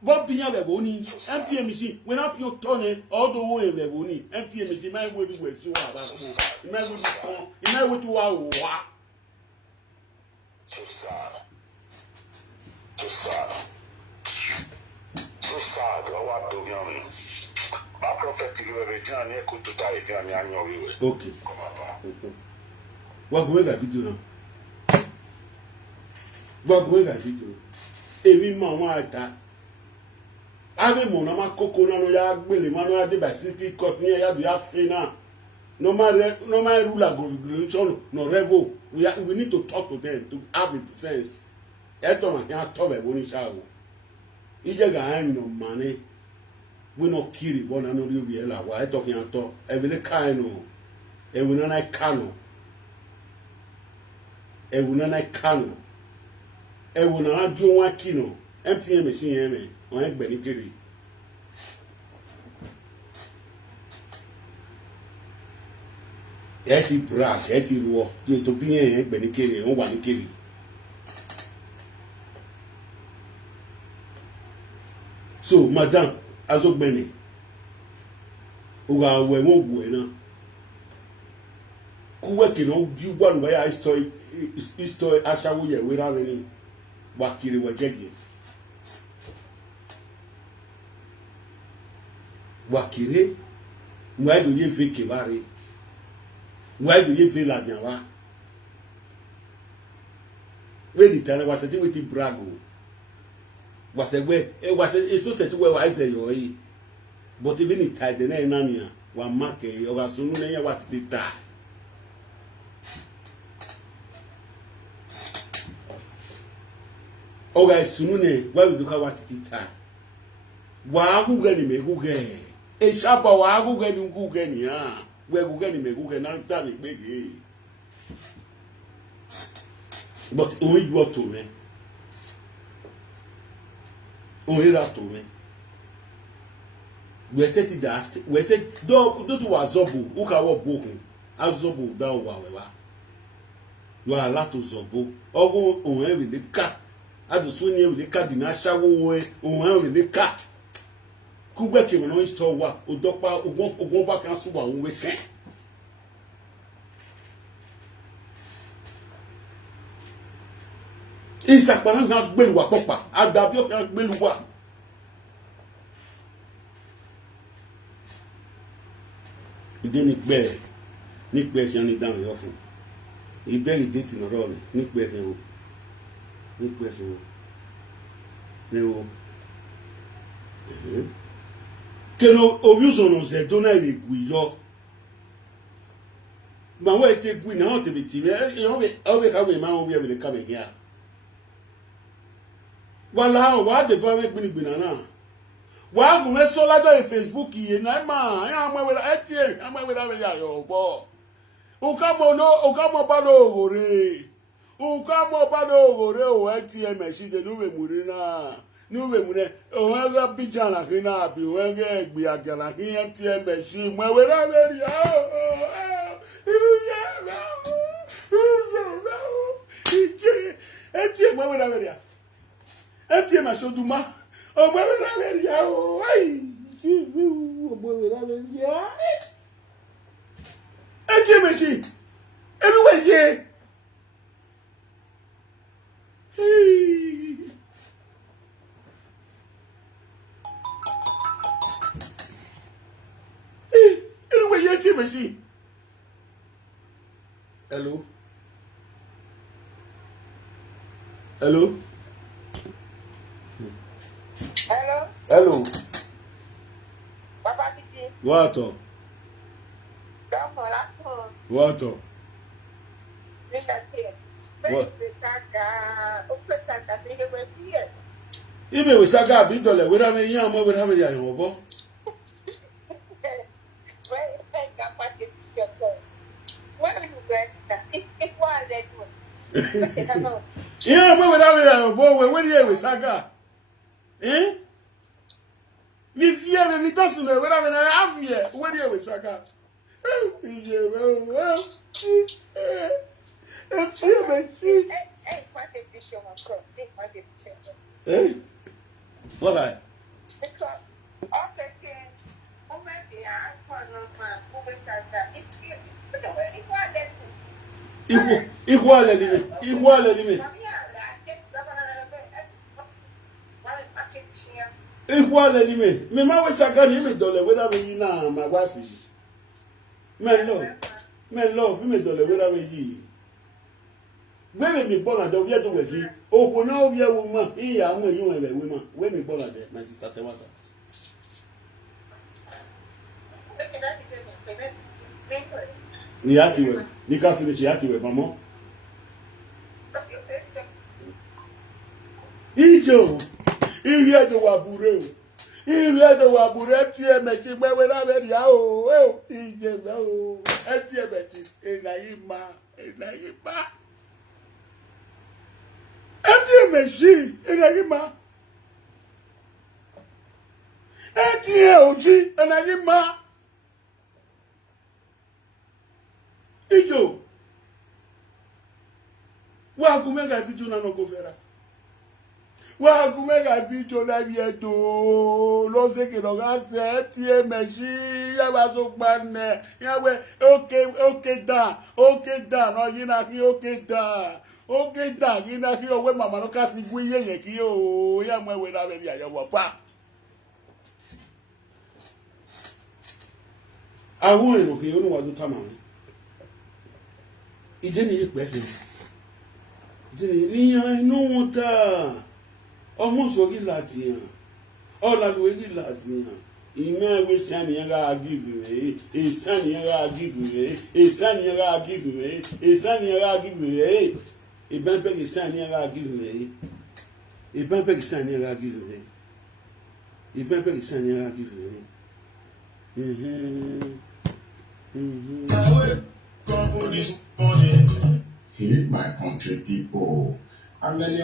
What be a boni? MTM machine. When I feel Tony, all the way in the boni. MTM machine, my way to work so hard. My way to our so sad. What do you mean? My prophet, you have a journey, could to die, journey, and your way. Okay. What way that video now? What way that video? Every man want that. Ave mon na makoko na no ya gbele ma no ya de Pacific Court ni ya do ya fe na no ma rule regulation no revo we need to talk to them to have a sense eto na ya to be boni sha wo ije ga an no mane we no kiri one another we la why talking at all every kind no e we na kano e we na kano e we na adu one kino empty machine here me on egbe ni kiri eti brag eti ruo to bi egbe ni kiri on wa ni kiri so madam Azugbene uga we mo bu na ku we ke no bi gwa no ya history ashawo ye we ra ni wa kiri we gege wa kiri wa do ye fake bare wa do ye fake la bien wa we di tare wa se ti we ti brago was a way, it was a such a way I say, but even it tied the name Nania, one market, or as soon as what did die. Oh, as soon as well, look at what did die. Why who get him a Google? A sharp or who get him Google, yeah, where who get him a Google, not that it big. But only you are to me. Only that to me. We said that. We said, do to Azobu, who can walk broken. Azobu, down wawa. You are a lot of Zobo. Oh, on every the cat. I just swing with the cat in a shower way, on every the cat. Kuba came on store wa, o dopa, o go back and suba, on weekend. Isakwana na gbelu wa popa adabi o kan gbelu wa ide ni pe se ni dan yo fun ibe ide ti no ro ni pe se o ne o keno Ovia no se dona ile guyo ma we te gui na o te bi ti o be ka we ma o bi e le ka me here. Wala wa de ba me gbinigbina na wa gun me so lajo e Facebook ye na ma ya ma we etie ama we da be ya yo gbo o ka mo ba do gore o etie me si de nu we muri na nu we mure o we ga bijana ki na bi we ga egbe agala ki etie me si mo we da be ya etie mo we da be ya Atiti ma Oduma. Oh, my Raveria. Oh, Raveria. Atiti. Anyway, yeah. Anyway, yeah, Timothy. Hello. Hello. Hello. Hello. Papa Titi. What? What? Ime we saga bi dole we ra me yan mo we ra me ya yan obo. Yeah, mo we ra me ya obo we dey we saga. Eh? Mi fie me mi tosu le we ra me na afie we dey we saga. Eh? What I? Igual anime. Igual anime. Me ma we saga ni me dole we ra me yi na my wife. Men love me dole we ra me yi. When me born at Ovia do we o na Ovia woman iya mo yun e we ma when me born at my sister Temata. Ni ati we ni ka finish ati we mama. Ijo Ivia do wa bure o. Ile do wa bureti e mechi gbewe na be ya o ije be o eti e mechi enayima eti e mechi enayima eti e oji enayima ijo wa gumega video na no go fera wa gumega video na vieto lo se ke lo ga se ti e meji ya ba so gbanne ya we okay da no yina ki okay da yina ki o we mama no ka si gu iye yen ki o ya mo we na be ya wo pa awon ero ki onu wa do ta ma ide ni ipe ke ide ni inu ta almost ogi lati yan ola lo egi lati yan ime we sani yan ga give me e sani yan ga give me e sani yan ga give me e sani yan ga give me e ben pe sani yan ga give me e ben pe sani yan ga give me e ben pe sani yan ga give me Hey, my country people, and many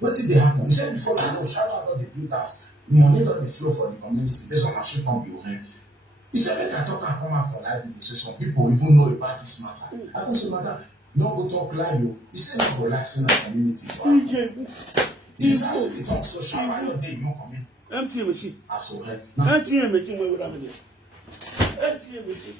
what did they happen? He said before I know, shout out the builders, money don't flow for the community based on a ship on behind. He said, let I talk and come out for live. He said, some people even know about this matter. I go say, matter, no go talk live. He said, no go live in the community. He said, they talk so shout out your day, no come in. Empty machine. I saw her. Empty machine, where would I be? Empty machine.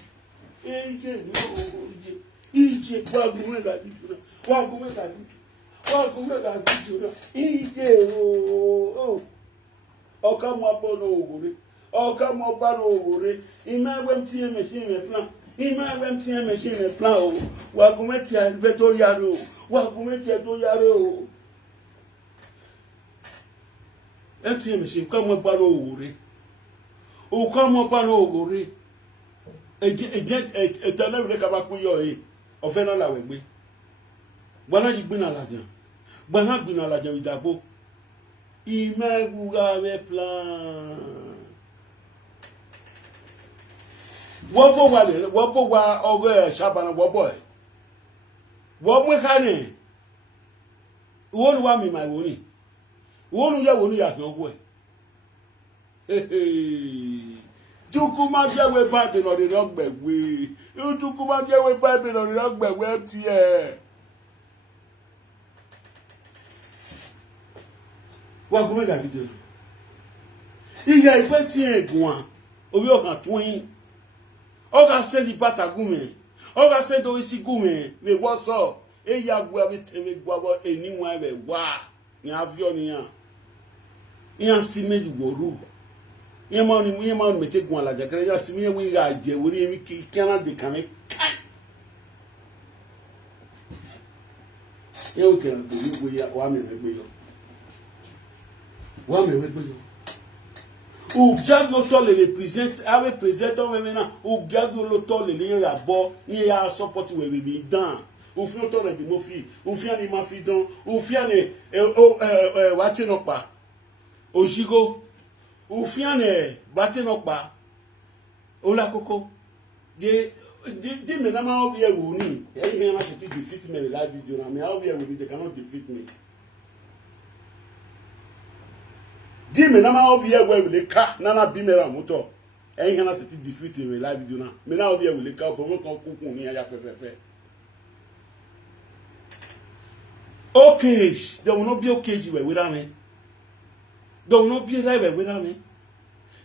Oka mo bono ogure oka mo bano ogure ima wemtie machine plan ima wemtie machine plan o wa gumeti veto yaro wa gumeti to yaro emptie machine ka mo bano ogure o ka mo bano ogure etana vile kaba ku yo e ofena la wegbe gbana yi gbina lajan idagbo Imeguga me plan. Wobo wa oge shabana wobo e. Wo mu kane. Wonu wa mi my woni. Wonu ya kan ogo e. Tukuma jewe ba de no de rogbegbe. Tukuma jewe ba de no de rogbegbe ti e. Wa go make a video. Iga ipe ti egun obi o kan twin. O ga se di patagume. O ga se do isi gume. We what's up? E ya gwa bi teme gwa bo eni wa be wa. Ni avio ni yan. Yan si meju goru. Yan ma ni me te gun alaja kere ya si mi we ga je wo ni mi ki kana de kan mi. Ye o kera gbo ni gbo ya wa mi me gbo yo. Wa me we gbo yo. O gago to le present ave present o me na o gago lo to le ra bo ni ya support we be dan o fi o to re di mo fi o fi ani ma fi dan o fi ani wa ti no pa o jigo o fi ani ba ti no pa o la koko je me na ma o ye wo ni e me na se ti defeat me live video na me how we will they cannot defeat me. Dime na ma obi egwe wele ka na na bi mera moto e hin na se ti defeat me live video na me na obi wele ka bo mo kan kukun ni aya fefe okay there will not be okay we without me there will not be right without me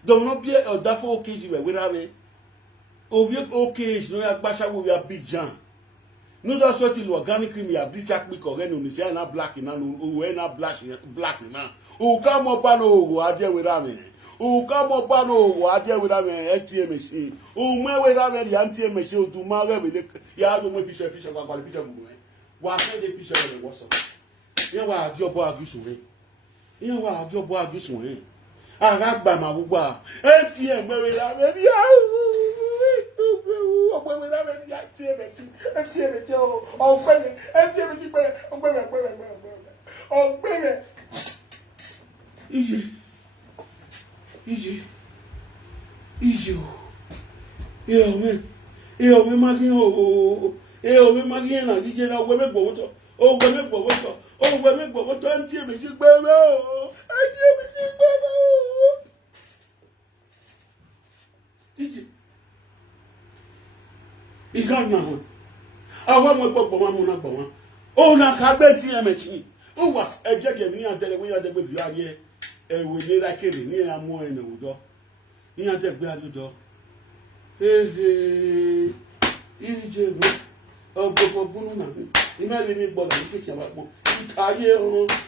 there will not be that for okay we without me Ovia okay no ya gbasha wo ya big jan no that sort of organic cream ya bleach akpi ko re no ni say na black na no o we na black na o ka mo ba no o aje we ra me o ka mo ba no o aje we ra me e tie me si o me we ra me ya tie me si Oduma re me ya do mo picture kwa kwa picture mu wa se de picture le WhatsApp ye wa ajo bo agisun re ye wa ajo bo agisun re ara gba ma gbugba e tie me we ra me ya we ra me ya tie me Ije Ije. Eu me magio. Eu me magio na DJ na we me gbowoto. O we me gbowoto. O we me gbowoto anti e me ji gbe me o. Anti e me ji gbe me o. Ije. Ikan na ho. Awa mo gbogbo ma mu na gbo won. O na ka gbe ti e me chi. O wa ejeje mi atele we ya de gbe fi aye. Ewe ni ra kere ni amu ene wudo. Ni ate gbe adudo. Ije mo. Ogbogbò gunu na. Ina le mi gbodo ni keke abapo.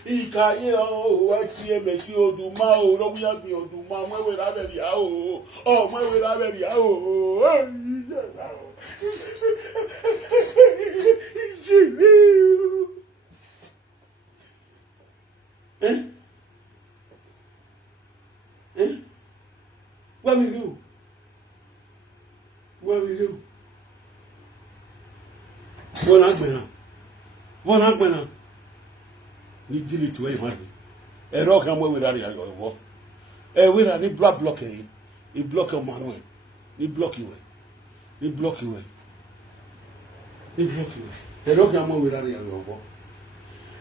Ikaye o wa ti e me si Oduma o ro buya gbe Oduma mwewe ra be ri a o. O mwewe ra be ri a o. What we do? What we do? One agbena. Ni delete we man. E rock am we that ya yo. E we na ni block e. E block o man we. Ni block you. Ni block you. Ni block you. E rock am we that ya yo.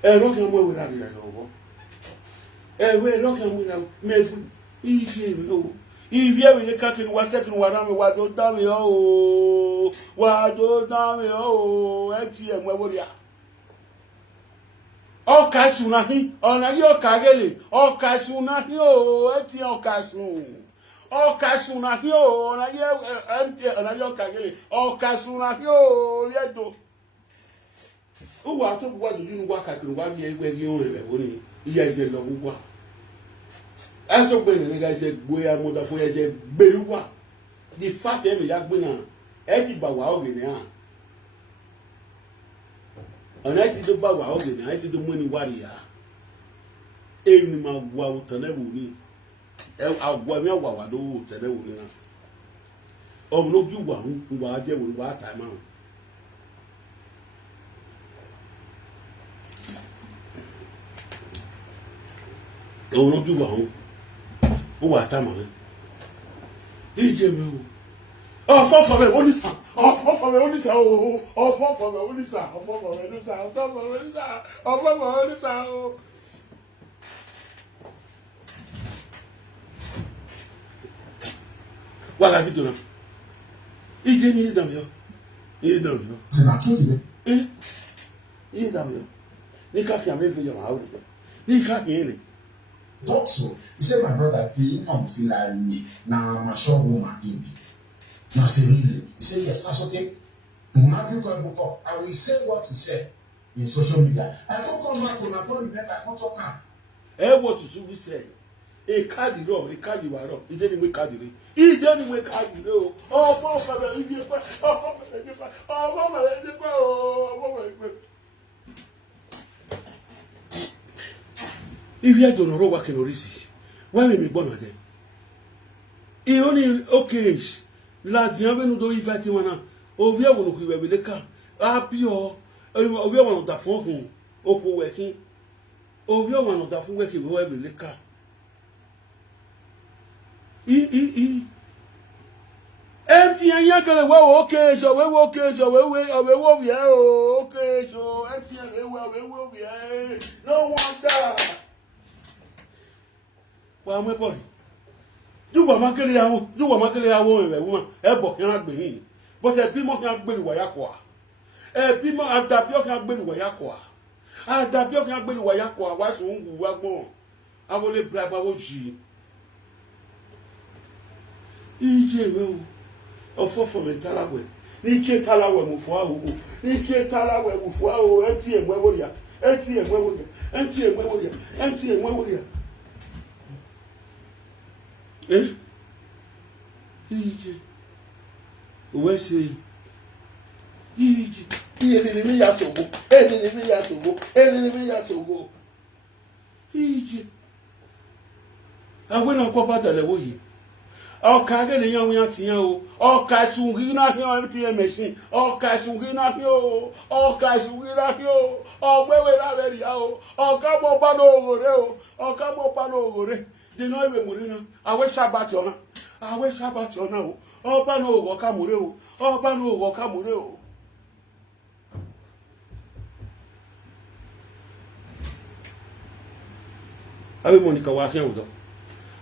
E rock am we that ya yo. E we rock am we na me ije no. If you will cut in 1 second, what do damn you? What do damn you? MTM, where were you? Oh, Kasunahi, on a yo Kageli, oh, Kasunahi, oh, MTM Kasun. Oh, Kasunahi, on a yo MTM, on a yo Kageli, oh, Kasunahi, oh, Yedo. Oh, I told what do you work at 1 year where you only? Yes, a long one. Azugbene nigga said boya mother for ye beruwa. The fact em yagbena e ti ba wa ogene a. Ona ti do ba wa ogene, I ti do money warrior. E ni ma wa o tane wo ni. E agwa mi wa wa do o tane wo ni na. O no ju wa hu wa je wo wa ta ma. O no ju wa hu o wa ta ma ni ije mi o fo fo me onisa o fo fo me onisa o fo fo me onisa o fo fo me onisa o fo fo me onisa o fo fo me onisa o wa la video na ije ni dam yo c'est la chose ije dam yo ni ka fi ame video ma o ni ka yin talk so. He said, my brother, feel like me. Now I'm a short woman in me. Now I said, really? He said, yes, that's okay. I will say what he said in social media. I don't come back to my body, I can't talk now. What you should say? A card wrong, a card you are wrong. He didn't make card. He didn't make card. Oh, Father, if you if you don't know what can receive, why may be born again? He only okay. La diable do invite wana. Ovia wonu ku we leka. Apio. Ovia wonu da fun hun. Opo working. Ovia wonu da fun working we leka. Empty and yakale we okay so we okay so we Ovia okay so empty and we Ovia. No wonder. Wa mo bori duwa makele ya wo e wo e bo kan agbeyin bo se bi mo kan agberu wa yakwa e bi mo adabi o kan agberu wa yakwa adabi o kan agberu wa yakwa wa so ngu wa gbon awole bra ba wo ji ije me o fofo me talawe ni ke talawe mu fo awo ni ke talawe mu fo awo enti enwe wo ya enti enwe wo ya Ije. Uwe say. Ije. Enemy ya togo. Ije. Awe na ko badale wo yi. O ka ge le yan yan ti yan o. O ka sungi na yan MTN machine. O ka sungi na yo. O mwewe ra be ya o. O ka mo pa no ogore o. They know even Murino. I wish about you. I wish about you now. Oh, Bano, Wakamureo. Oh, Bano, Wakamureo. I will Monica walking with them.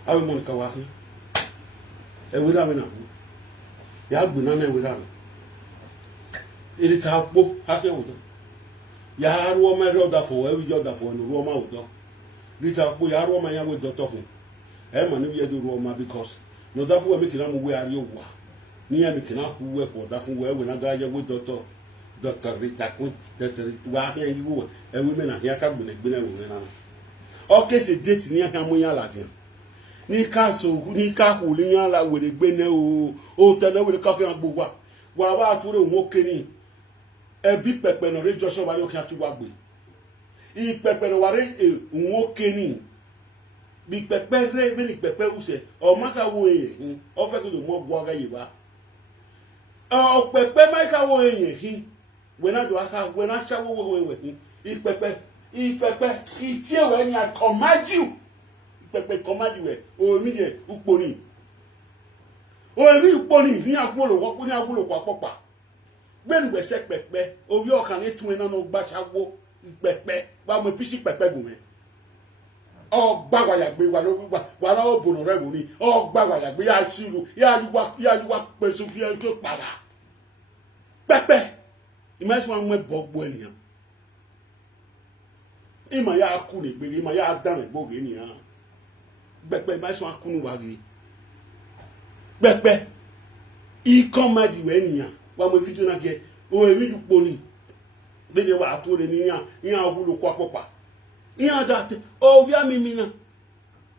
I will Monica walking. And without me now. You have been without me. It is how book hacking with them. You had one man wrote that for every other for in Roma with them. Little boy, I Roma with the talking. Emma knew you do Roma because no, that will make it on where you were. Near me cannot work or that from where we not die with Dr. Rita Queen, Dr. Wagner, you would, and women are here coming and been a woman. Okay, c'est date near Hamoya Latin. Nika so, Nika Huliana with a Bene o tell with a cocky and boua. Wawa to the walking. A big pepper no Joshua Waloka to Wagby. E pepper ware a walking. Big pepper, very pepper who say, or Maka way, offer to the more waga you are. Oh, pepper Maka way, he. When I do when I shall go with him, e pepper. If you when I command you, command you, oh, me, Uponi. Oh, me, Uponi, near Golo, what would I will papa? When we say Pepe, oh, you can eat to no bashawo, Pepe, but my fishy Pepe woman. Oh, Bagaya, while all Bono Rebuni, oh, Bagaya, we are you, you walk, Persufia, to Pala. Pepe, imagine one with Bob William. Ima ya akuni gbere ima ya dan egboge ni han pepe ba so akunu wari pepe I comedy we niyan wa mo video na ke o emi dupo ni bele wa atore ni yan awulo kwa popa yan that Ovia mimi na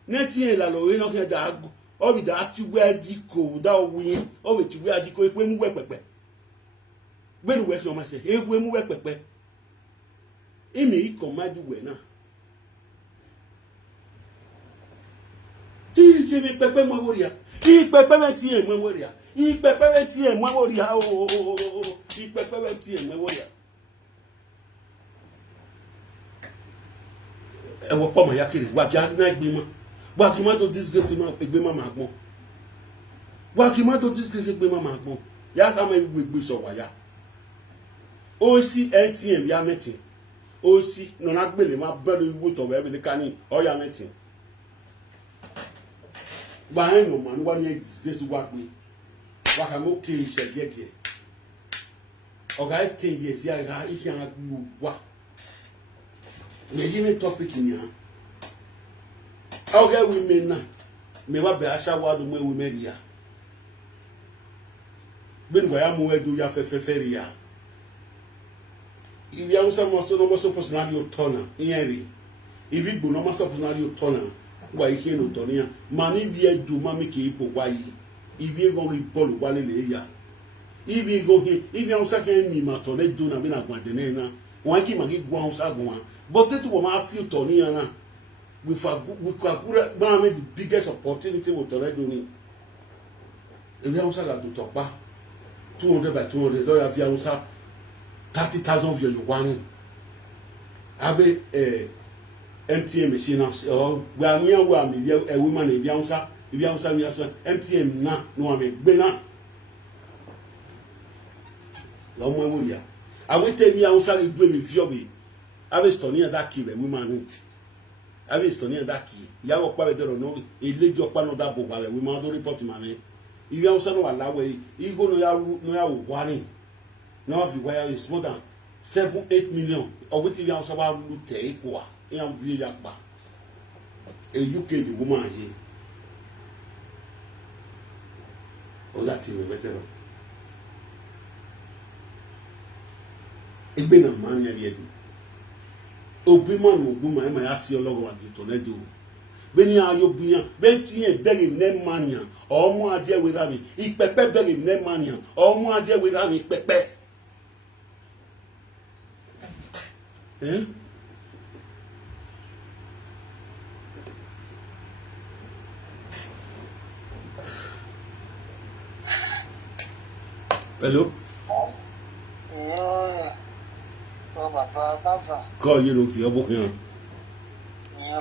neti en la lo we no ke da agu o bi da ti we adiko da wi o we ti we adiko epe mu we pepe gbenu we so ma se epe mu we pepe Imi command we na. He pepe memoria. He pepe meti en memoria. He pepe meti en memoria. Oh. He pepe meti en memoria. E wo pa ma yakiri. Wa ki na gbima. Wa ki ma to disgrace ma egbema ma gbon. Wa ki ma to disgrace egbema ma gbon. Ya ka ma egbe so wa ya. O si ATM ya meti. Osi no na gbele ma bedu iwo to we be kani oya metin gba eno man wa ni disgrace wa pe wa ka mo ke ise gege oga 10 years ya ga ike an gbu wa me yi me topic ni ha oga women na me wa be asha wa do mo women ya ben wa ya mo edu ya fefeferi ya if you answer no supposed to be tona ieri if you no supposed to be tona why you no tonia mani bi edu mami ke ipo wayi if you go with ball wale le ya if you go here if you answer ke mi ma to le do na bi na gbade na won ki magi gwa answer gwa but it wo ma feel tonia na we kwakura ba me the biggest opportunity we to do ni if you answer ga to topa 200 by 200 do ya fi answer 30,000 views you want. Have a MTM machine or where we are a woman if you answer MTM na no ame bena. No more worry. I will tell me answer it do me fiobi. Have a stonia that key a woman. Have a stonia that key. Ya wo pa be there no e lady opa no that boba we ma do report money. If you answer no allow way, you go no ya warning. Now if you wire is more than 7-8 million or what if you answer about take wa in view yakba a UK the woman here or that thing better it been a man here Obima no Oduma ma ya see logo wa to na do beni ayo bian benti e beg ne mania or mo ade we rami ipepe beg ne mania or mo ade we rami pepe Hello? Oh, Papa. Call you look here, book here.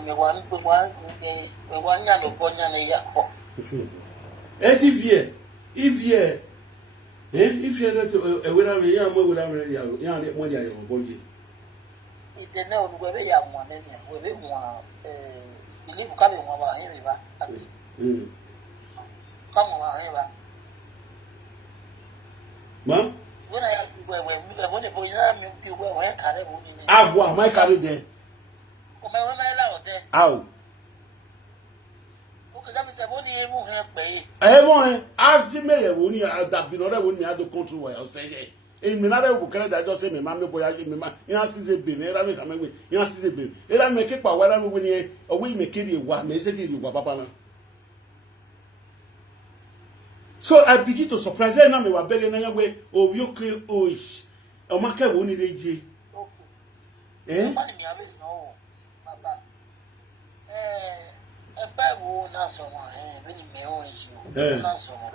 me one ya no ponya na ya ko. If ye that when I'm young, when I'm young, when you're body. It didn't know whether you have one, we believe coming over here. Come over here. Ma'am? When I when the boys are you were carried. Ah, my carriage there. Oh, my allowed there. Ow. Okay, that is a body won't help me. I want ask the mayor when you have that been other when you had to control what I'll say. In another book, I just say, Mamma boy, I give me my answers a baby, and I make a man with answers a baby. And I make it by what I'm winning, or we make it what may say you, Papa. So I begin to surprise them. We were begging anyway. Oh, you clear oish. A market won't need a eh? No, Papa. A bad woman, not so much. Many may own you. Not so much.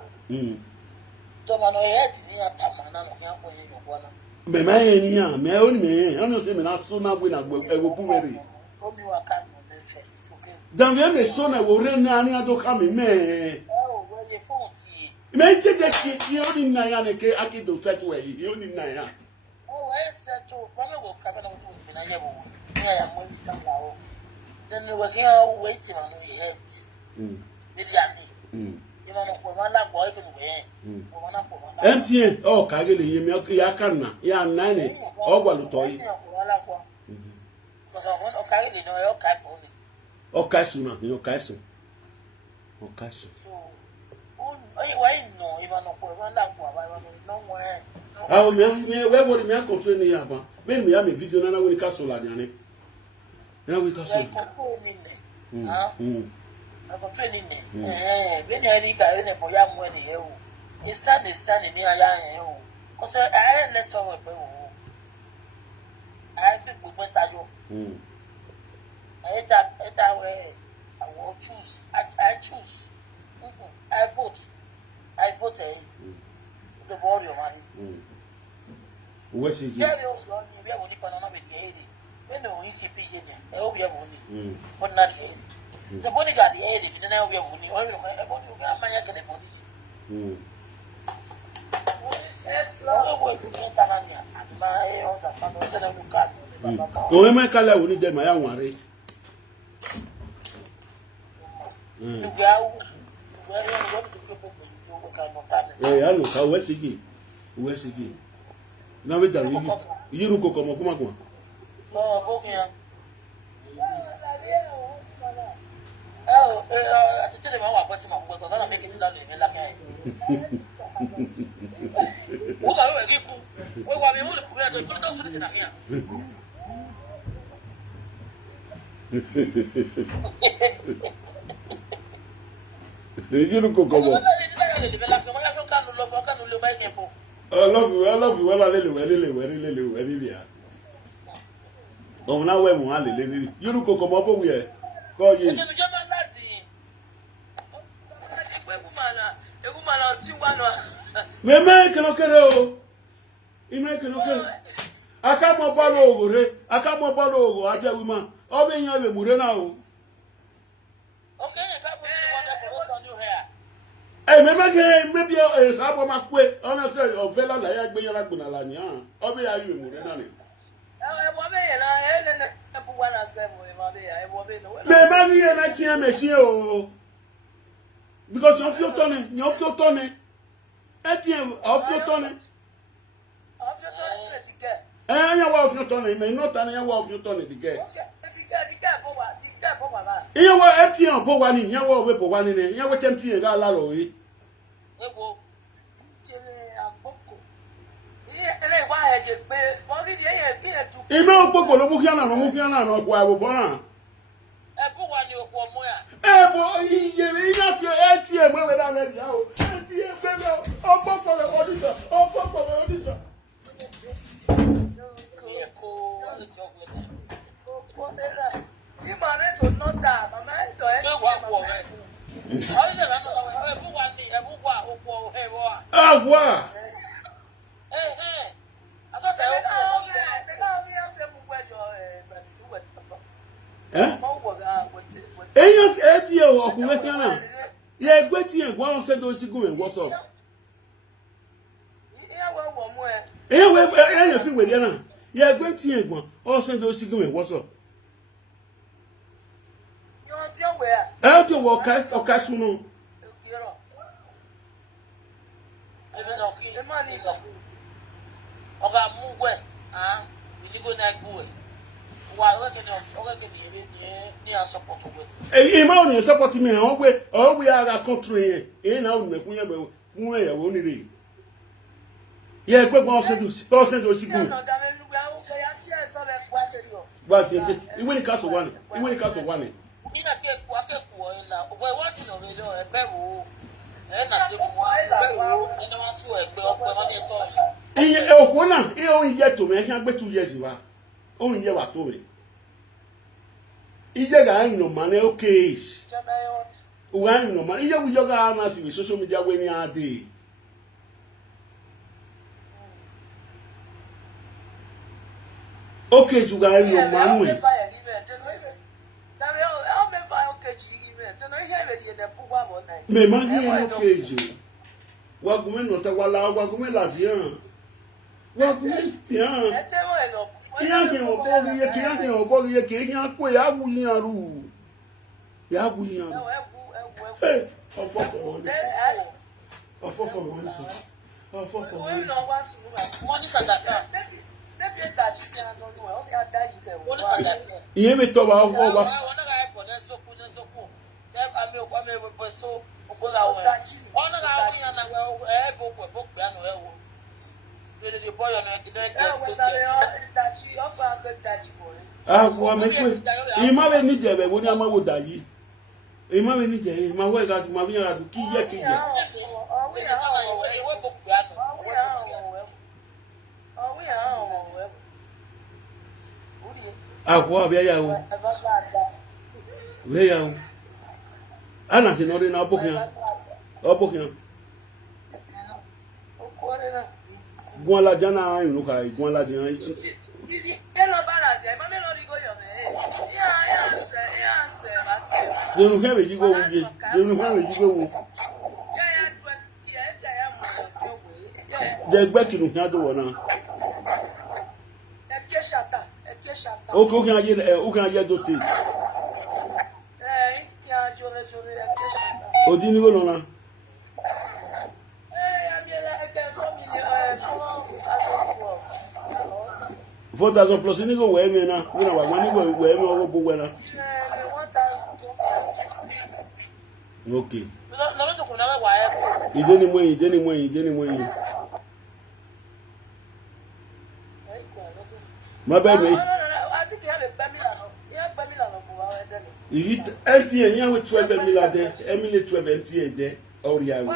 Tomano head near Tamana, one. Me, my own me. I don't say me not so now when I will put me. Hope you are coming on the first. Then we have a son I will run any other coming, me. Oh, where you phone? May take that you only Nayana, I can do such way. You only Naya. Oh, I said to Mama will come out with me. I am waiting to come out. Then we were here waiting on your head. Mediani. You know, one like boy can wear. Empty, oh, Kagili, Yakana, Yan Nani, or Walutoy. Because I want to carry the no cap only. Or Casuna, you know, Castle. Or Castle. Why no, even one like nowhere. Oh, where would me control me up? When we have a video, and I will castle like Yannick. Now we castle. I got training there. When you carry a boy, I'm wedding you. His son is standing near you. Because I let over. I think we went at you. I way. I will choose. I choose. I vote. I vote the body of money. What's it? Yeah, we are only Panama with the 80. When the ECP in it, I hope you have only. But not the 80. The body got the 80, and now we have only. I want to grab my yakka body. Yes, Lord, we can't tell my understand. Oh, am I color? We need them. I am worried. Eh, I know how what's it? Where's it? Now we tell you don't go come up. No, Ovia. Oh, I tell them how I put him up. We're going to make him done in the what are we going to we are going to go to the here. You don't go come up. I love you. Well, really. Oh, now we're more. You don't go come up here. Call you. Me make no kero. You make no kero. Aka mo ba no ogore. Aka mo ba no ogo aja wima. Obe yan we mure na o. Okay, that was on your hair. Eh, me make maybe e sabo makwe. Ona say o fela la ya gbe yan la gbona la ni an. Obe ya we mure na ni. Me marry na kian machine o. Because you feel Tony. Etienne, of your Tony. Eh, you of your Tony, may not tell you of your Tony the girl. You were Etienne, Bowani, you were with one in it, you were tempting a gallo. You know, Bobo, Mukiana, no, why we're born. Eh, boy, enough your ATM when I'm ready. ATM, offer for the auditor, offer for the auditor. You managed to not die, my man. Ah, what? Hey. I thought Eh? ọkùnrin kan ye gweti en gwa se do sigun en what's up we e fi we na ye gweti en gwa o se do sigun en what's up e to wo ka sunu Oga mugwe iligo na gwe wa ni support we e ma oni support me o we ara country e na o mekun ye be fun e wo ni re ye pe gbo o se do sigun ba se iwe ni kaso one ina ke ku ila we wa ti no re lo e be wo e na te fu wa e na wa su e gbe opo ma ni to e okwo na e o ye to me han gbe 2 years wa o ye wa to me ije ga no man okay uga no man ije wu yoga na si social media we ni ade okay juga no man we me man ni okay ju wa gume no ta wala wa gume la dian wa gume tian iya ke o bogi ye ke yan ko ya wu yan ru eh ofofo woni iye me to ba o ba wa me pe ima we ni jebe wo ni ama wo dayi ima we ni je ma we ga ma bi ya du ki ye akwa bia ya o we ya o ana ki no ri na obokian Gwan la jana inu ka gwan la dian. Denu hewe jigo wuye. Je gbe kinu han do wona. O kan aye do stage. Odi ni go no na. $4,000 plus ni go we me na we na wa ni go we me owo bo we na okay ide ni mo ma be me yi LTN yan we 12 million de emile 12 MTN de ori ya we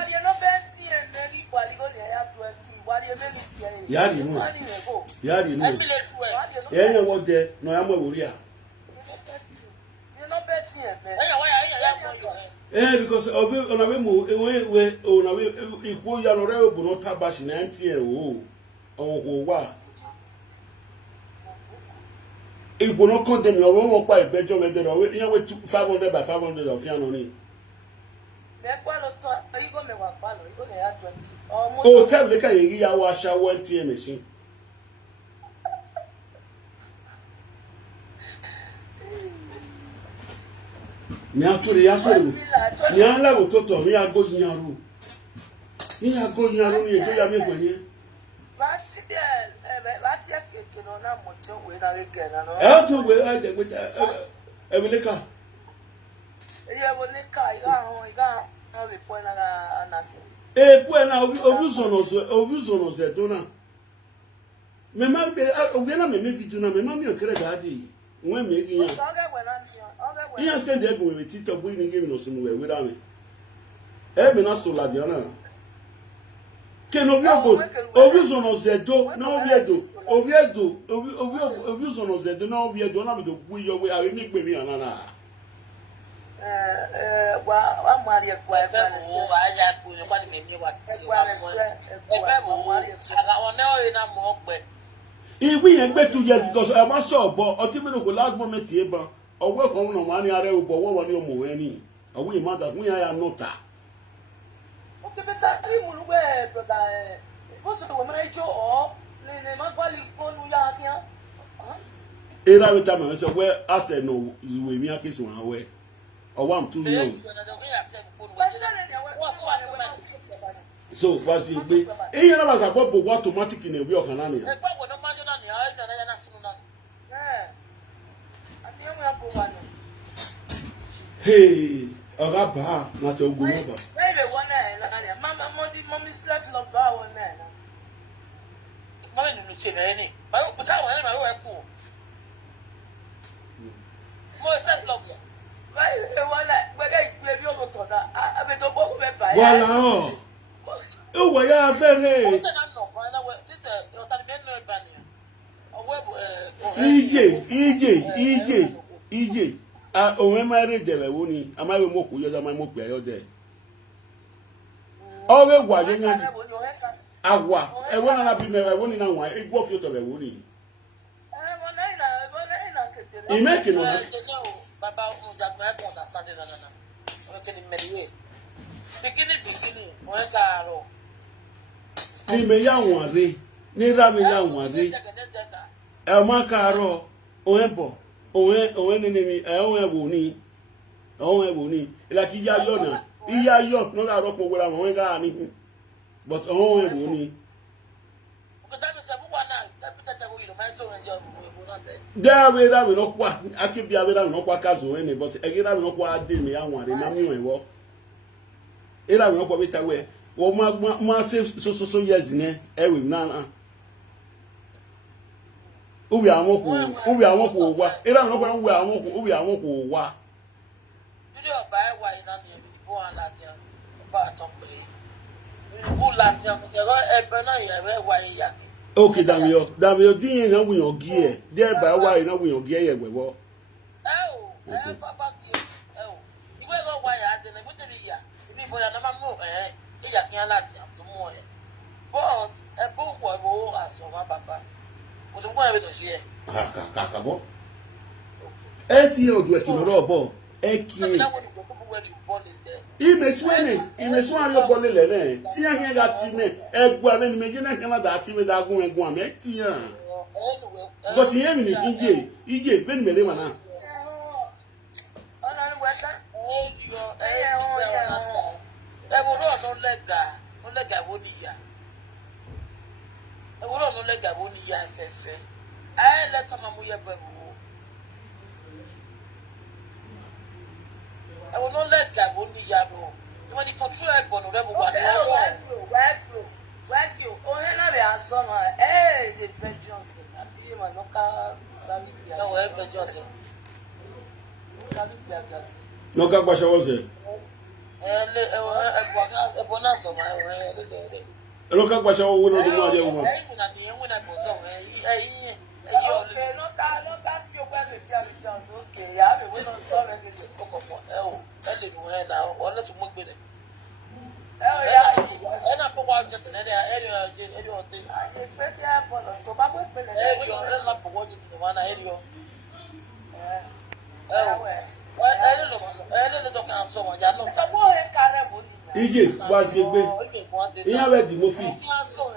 yari mu ye wo de no ya mo wori a because obi ona we mu we ona we ikwo ya no re obu no tabash na ntie o onwo wa igbo no condemn yo mo pa ibejo me de no we yan we 500 by 500 of yan no ni oh tell the guy you ya wa sha one TM machine ni aturi ni ala go toto mi ago yanru ni edo ya megwe ni e to we a de gbeta ebeleka obuzono ze dona me ma be ogena me video na me ma mi okere dadi nwe me yin iya send egun we TikTok boy ni game no so we we dani e me na so la dia na ke no bi ogo obuzono ze do na obuzono ze do na obiedo na be do ku yo we awe mi gbe mi anana wa Maria kwa eba se ya ku ni kwa ni mi wa ti wa ebe mo ala ona o na mo pe iwi yen gbe 2 years because I was so bo oti me no go last moment e ba owo kan no ma ni are o bo wo ni o mo we ni we mother we are nota. Okay, but I will wear, but I was a woman I draw, then my body on Yakia. Era with time I said, well, I said no, is we me a kiss one away. Or 1 2 million. So was it be? You know, as a bubble automatic in a way of Canania. Hey, Agapa, not a good. Maybe one night, Mamma, mommy slept love bar one man. Mamma didn't say any, but I went my pool. More slept love. Voilà. Oh, ouais, ya fait. EJ. Ah, on est marié de la Woni. Ama we moku yo ama moku ya yo de. Owe gwa je nyan. Awa. E wona na bi me we woni na wan. E gwo fi to be woni. I make no. Baba Ojagbene don't understand it, no. Okay, the mediwe. Beginning, when Garo. Ti me ya wan re. Ni ra me ya wan re. E ma karo. O enbo. O enemi. E o enbo ni. O enbo ni. Ila ki ya yo na. Iya yo no ga ropo wora mo wen ga ni. But o enbo ni. There we no kwa akibia we no kwa kazo ene but egira we no kwa ade me anware na mi wenwo era we no kwa beta we wo ma save so years ne e we na ubi awon ko wa era we no kwa ubi awon ko wa video by wa ina ni bo an lati ba to pe bu lati am ke ro ebe na ye we wa ya. Okay, Damio, din na wi yon gie. There by why na wi yon gie ye wewo. Papa gie. Iwe go wa ya de na go te bi ya. Bi boya na mamu e ya kin ala ti am to mo e. But e bo wo wo aso ma papa. O to mo e do se e. Kakabo. Okay. Eti odu e kinoro obo. Eki. Imeswani obole lele. Ti yan ga ti me egwu ame ni meje na kan da ti me da gun egun ame ti yan. Because yen ni ije be ni mele wana. Ona ni weta. E wo no lega wo ni ya. E wo no lega wo ni ya fefe. Ai le to mamu ye bebu. I will not let that one be yado. When you control a bone, whack you. Oh, and I saw my the Fred Johnson. I be my local. No, Fred Johnson. No, Kabasha was it? A bonus of my Look at what I would not do. Okay, no, that's your weather. Okay, I mean, we don't solve it. Oh, I didn't wear now, or let's move with it. Oh, yeah, and I put one just in any area. I expect the apple to back with me. I'm not going to the one area. Oh, I don't know. I don't know. So much. I don't know. Ije was ye be. Iya we di mofi.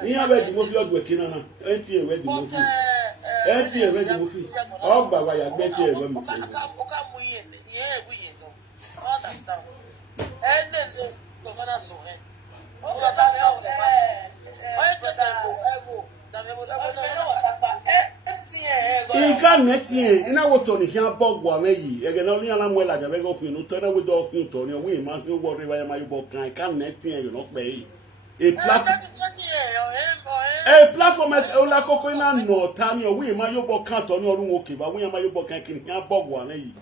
Iya we di mofi ogwe kinana. Enti e we di mofi. Enti e we di mofi. Ogba wa ya gbe ti e we mofi. Oka mu ye wi no. All that down. And then the gonna so he. Oka ta me o Ika netie ina woto ni hia bogwa ameyi ege na oni ala mwela ja bego pinu to na we do pinu to ni we ma ni wo re wa ma yubo kan ka netie you no pe a platform e la koko ina no ta ni we ma yubo kan to ni orun oke ba we ma yubo kan kin hia bogwa ameyi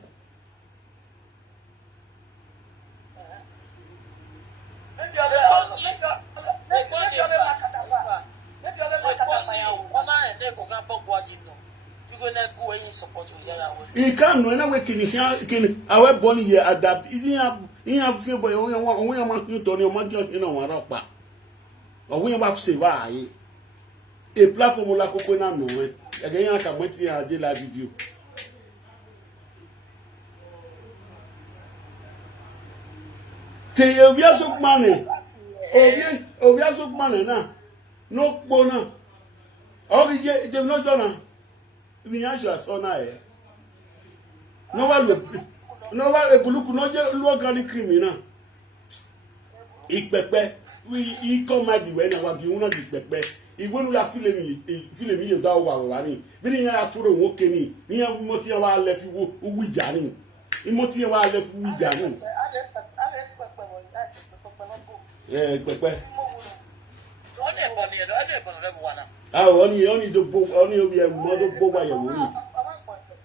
he can't know any way can our bonny here adapt. He have feel boy, only one you don't know what you know, one rock. Or we have say why a platform like Coconut no way. Again, I can wait here. I did like video. Te Ovia Azugbene. Ovia Azugbene na. No bona. Ogi je no jona. Mi answer so na e. No wa ebuluku no je lu organic criminal. Ipepe we come we na wa bi una di pepe. Iwe nu ya file mi yo da wa ni. Bi ni ya turo nwoke ni. Ni ya mo ti wa le fi wo wija ni. Imoti wa le fi wija ni. Pepe. Oni obi mo do bo wa ye wo ni.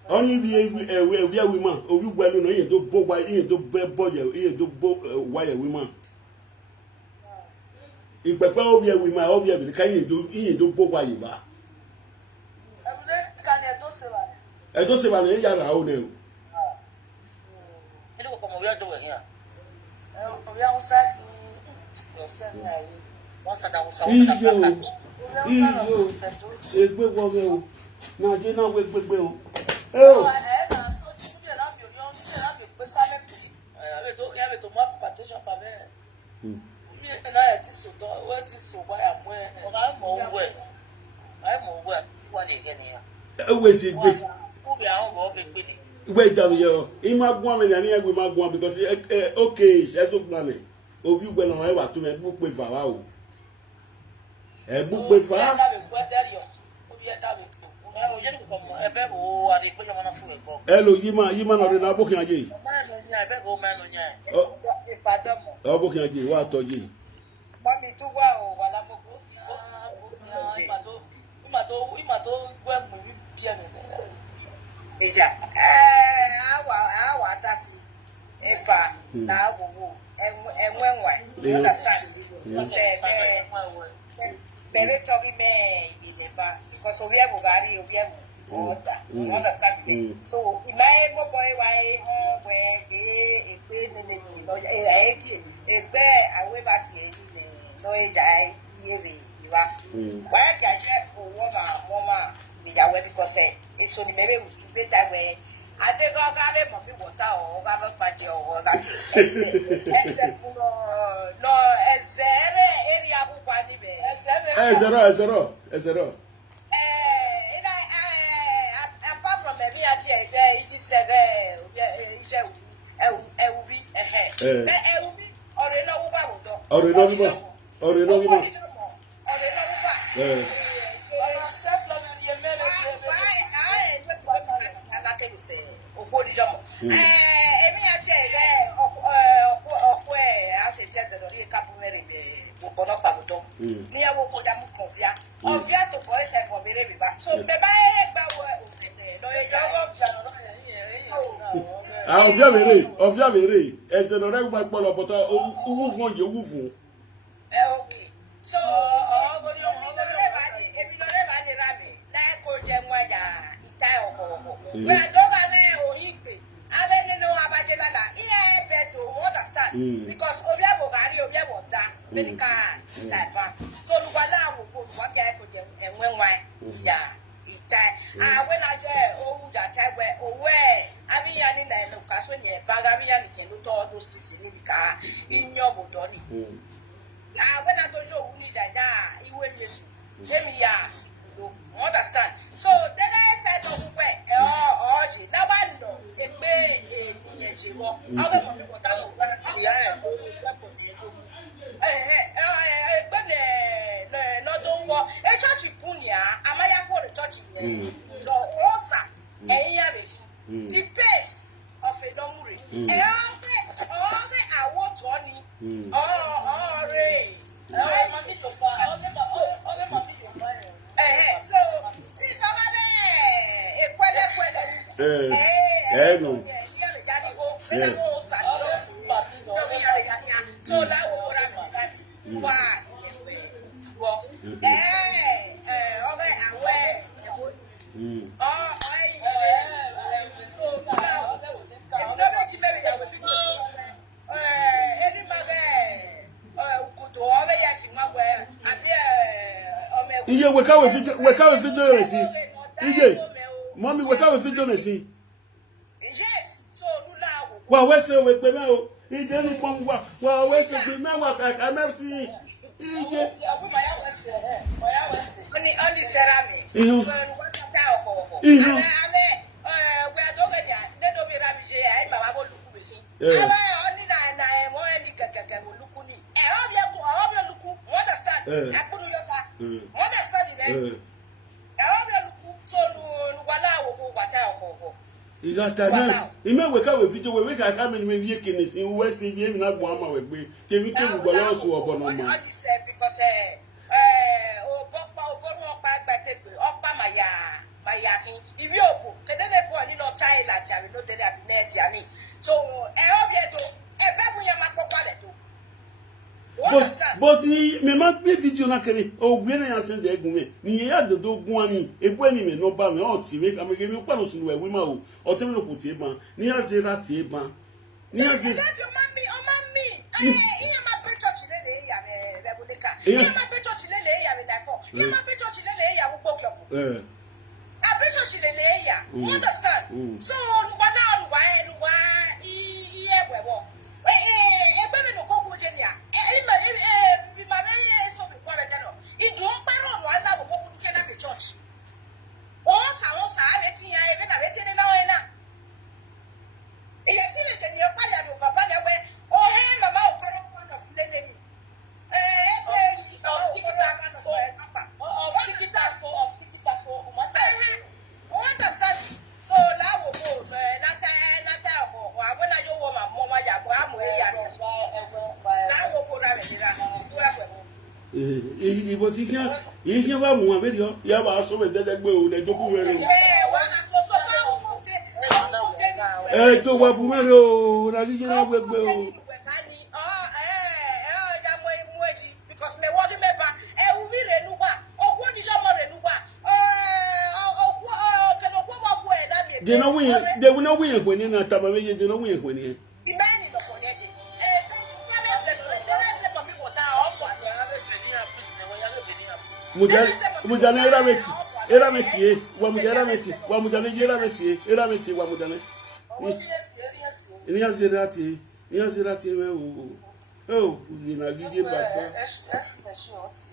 Oni bi we ma obi gwelu no ye do bo wa ye do bo ye do bo wa ye we ma. Ipepe obi we ma obi bi kan ye do bo wa ye ba. E do se ba ne ya ra o ne o. Ele como Ovia do here. Ovia usa Iyo egbe wo me o na je na we gbegbe o o na so ti bi na mi o yan ti na mi pe sa me ave to mo partition pa me mi na e ti so to we ti so wa ya mo e o ga mo we wa le ge ni ya e we si gbe o bi awon bo gbegbe ni we down yo I ma gun me ni egbe ma gun because okay se to plan ovi gbe na e wa to me bu pe va wa o e bu pe fa Hello, Yima no na bokin aje. O bokin aje wa toji. Mami tu wa o wala mo ko. Ima to gbe mu bi bia me. Eja awa tasi epa na wo enwenwa. You understand? Bebe talking me Ibeba because Ovia Bugari, Ovia water. You understand me? So, in my boy, why where a pain a bear, I went back to no age. I hear you are. Why can I for woman, with our way because it's only maybe we see better way. I think I'll have a monkey water or have a party or that. No, as area of Zero. Apart from me, it is Ovia to boys and for baby back. So, the Ovia very. As an orange white ball of butter, who won you woo. Okay. So, because Ovia Bogari, Ovia water, medical type. So, Lugala will put one guy to them and when why, yeah, when I get that type where, I mean, I need a Lucas when you're Bagavian can do all those things in the car in your bodoni. When I told you, who need that, you will miss. Let me, understand. So, then I said, oh, that one, no, it may other than what no don't walk a church punya, Amaya for the church no osa, the pace of a long read. I want Tony so this we can't video. Mommy, we can't video. Yes, so well, what's the way? ije ni pon wa we se bi na wa ka na si ije Only ceramic. Ihu. Igata na ime we ka we video we ka ka me wie kenis in west je mi na gbo ama we gbe ke mi ke gbo lo so obo no ma because o papa o boru opa agbategbe opa maya kin ibi obo kedene bo ni no chai la jare no tele abi net ani so obie do ebe bu ya mapopa le do but me ma pe video na kere ogwe na ya se de egun me ni ya de do gun ani ebu ani me no ba me o ti we ka me mi pa no sunu we ma o o te me no ko ti ba ni ya se ra ti ba ni ya se that your mommy iya ma pe church le ya me rebuleka iya ma pe church le ya me dafo iya ma pe church le ya wo gbogbo a pe church le ya understand so nuwa iye wewo egbe me no ko go je ni a bi ma be so bi kwa bete no idu o pa ro ala wo ko ke na me church o sa be ti ya ebe na be ti ni na o na iye ti me ke ni o pa ya do fa pa le we o he mama o ko ro kwa no fle le mi understand so la wo go lata o abona yo wo ma mo ma ya bo amu ya la wo go ra me ra ibo ti kan yi ba mu abi yo ya ba so be dede gbe o le joku were wa na so to wa bu mere o na ji na gbegbe o because me wo me ba wu bi re nu ba ogwo di so mo re nu ba ogwo ke no kwa ba bo e la mi de no wi ehwe ni na taba meje de no wi ehwe ni bi mani no ko ne de ya be se ko mi wota o kwa ya be ni a put ne wo ya be ni a mujana era meti wa mujana meti wa mujana jera meti era meti wa mujana ni azerati we o na gije baba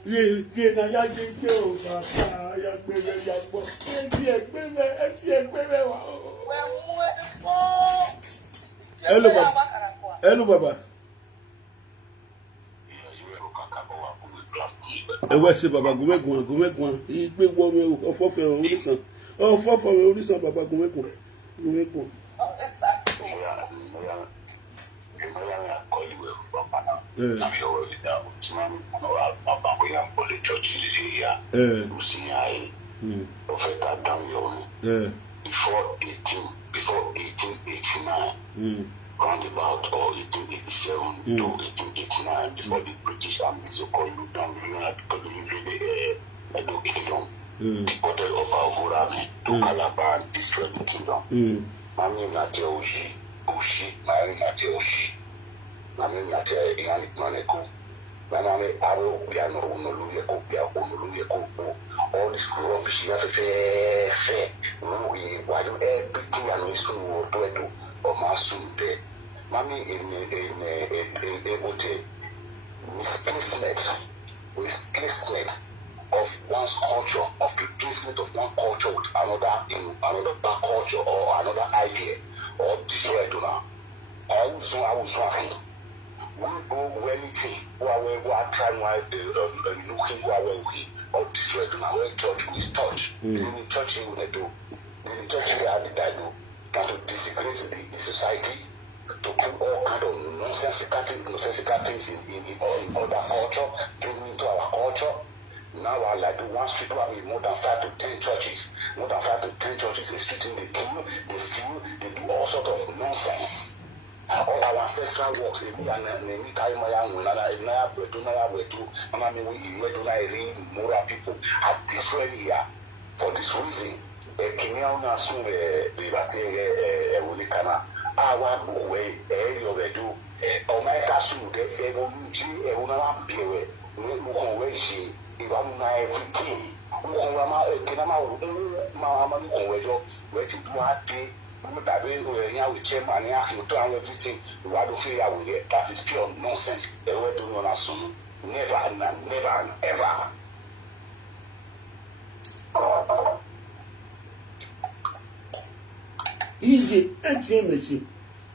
ye na ya je o baba ya gbere ya gbo ti egbere wa hello baba ewe se baba gumegun igbe wo me ofofe orisan baba gumegun before 1889, roundabout or 1887 to 1889, before the British Army so-called looked down because they invaded Edo Kingdom, deported over Horame to Calabar and destroyed the kingdom. Mami Nate Oshi, Mami Nate Oshi, Mami Nate Iani Maneko, Mami Aro Piano, Unoluyeko, Unoluyeko, all this rubbish you have fair. Why do everything and we soon will do it or Masun there? Mami in a misplacement of one's culture, of the placement of one culture with another in another back culture or another idea or destroy it now. I was we go anything who are trying looking who are working or destroy it now. When church is touch, in church you will do. In church you have the dialogue to disintegrate the society, to put all kind of nonsensical things in other culture, bring into our culture. Now I like one street where we more than 5 to 10 churches. More than 5 to 10 churches is street they kill, they steal, they do all sort of nonsense. All our ancestral works, we moral people are destroyed here for this reason. Everything. That way, we chairman, you to everything. You want to feel out here. That is pure nonsense. They were doing on us soon. Never and ever. Easy, ATM machine,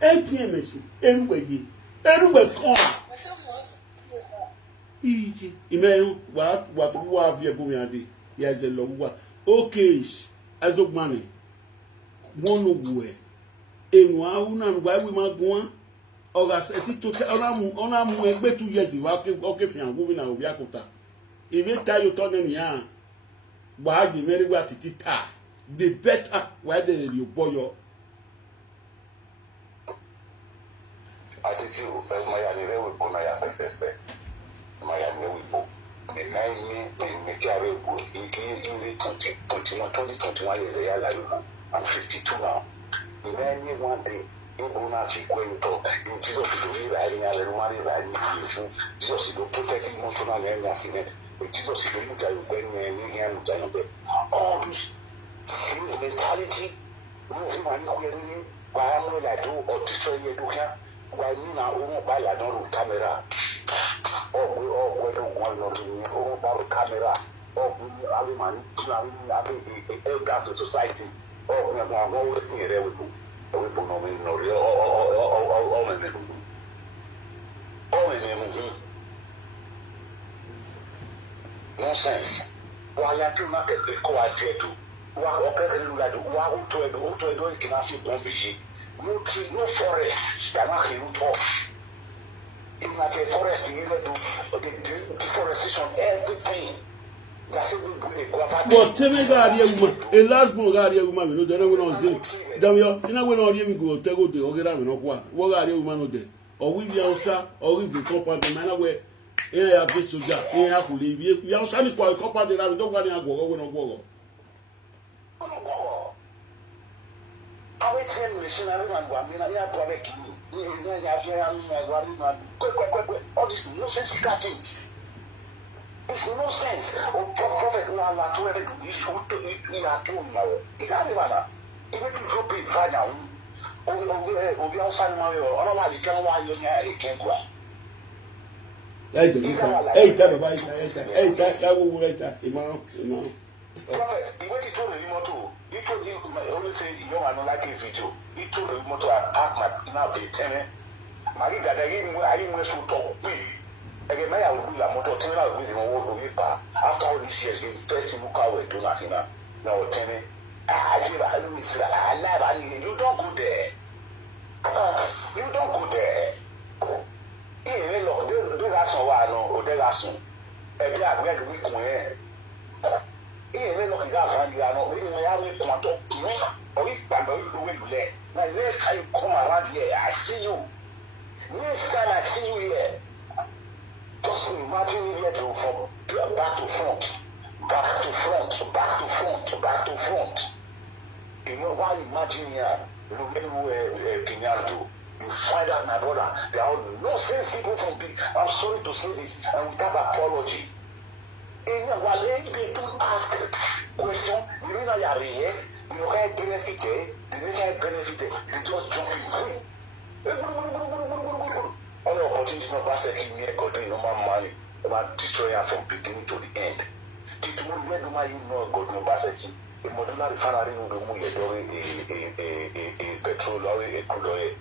everywhere, everywhere come. Easy, email what have you been? Yes, a low okay, Azugbene. One way. And why we might go on? Or as a title on a 2 years, okay, if you're moving out of Yakota. If you tell you turn in yarn, why the very well to tie, the better why you boy your. Atiti, my anime will go my first. My anime will go. The 9 carry book in 2021 years. I'm 52 now. The 9 one day. In Jesus to do riding and riding Jesus to protect emotional and accident. Jesus to look at you all this slave mentality, moving and querying why am I do or destroy your duca? Why me now by a door camera? Or whether one or about camera or having a gas society or one thing there with you. Nonsense. Why are you not a co-actor? Why no forest. In a forest, you do deforestation, everything. But tell me that a last woman, no, then I will not say, Damio, and I will not even go to the Ogram or what are you, man, or we be outside, or we be copper the manner where I have this to just, I have to leave you. You are standing quite copper that I don't want to go over. I will tell missionary and one minute, I have to make all this nonsense catchings. It's no sense. Prophet who are to every we are doing now. It can't be matter. Even if you pay fine now, Ovia San Mario, all of you can why you can't go. Prophet, he went to the remote too. He told you, only say you don't like a video. He told the remote to attack my now, 10. Marie got again, I didn't want to talk. Again, I will be a motor tuner with him over after all these years. He's first in Muka will do nothing now. Now, tell me, I you don't go there. You don't go there. Hey, look, they last a while, or they last soon. Every I we can. Hey, look, you have no, we have a tomato, or if I'm going to win there. Now, next time you come around here, I see you. Next time I see you here. Just imagine it from back to front, back to front, back to front, back to front. You know why imagine here, you find out, my brother, there are nonsense people from big. I'm sorry to say this, and without apology. And while they don't ask question, you know you are here, you can't benefit, you just jump in free. All the opportunities not passing me, God, no man money, about destroying from beginning to the end. Tomorrow, where do you know God no passing? A modular refinery will remove a petrol or a crude oil.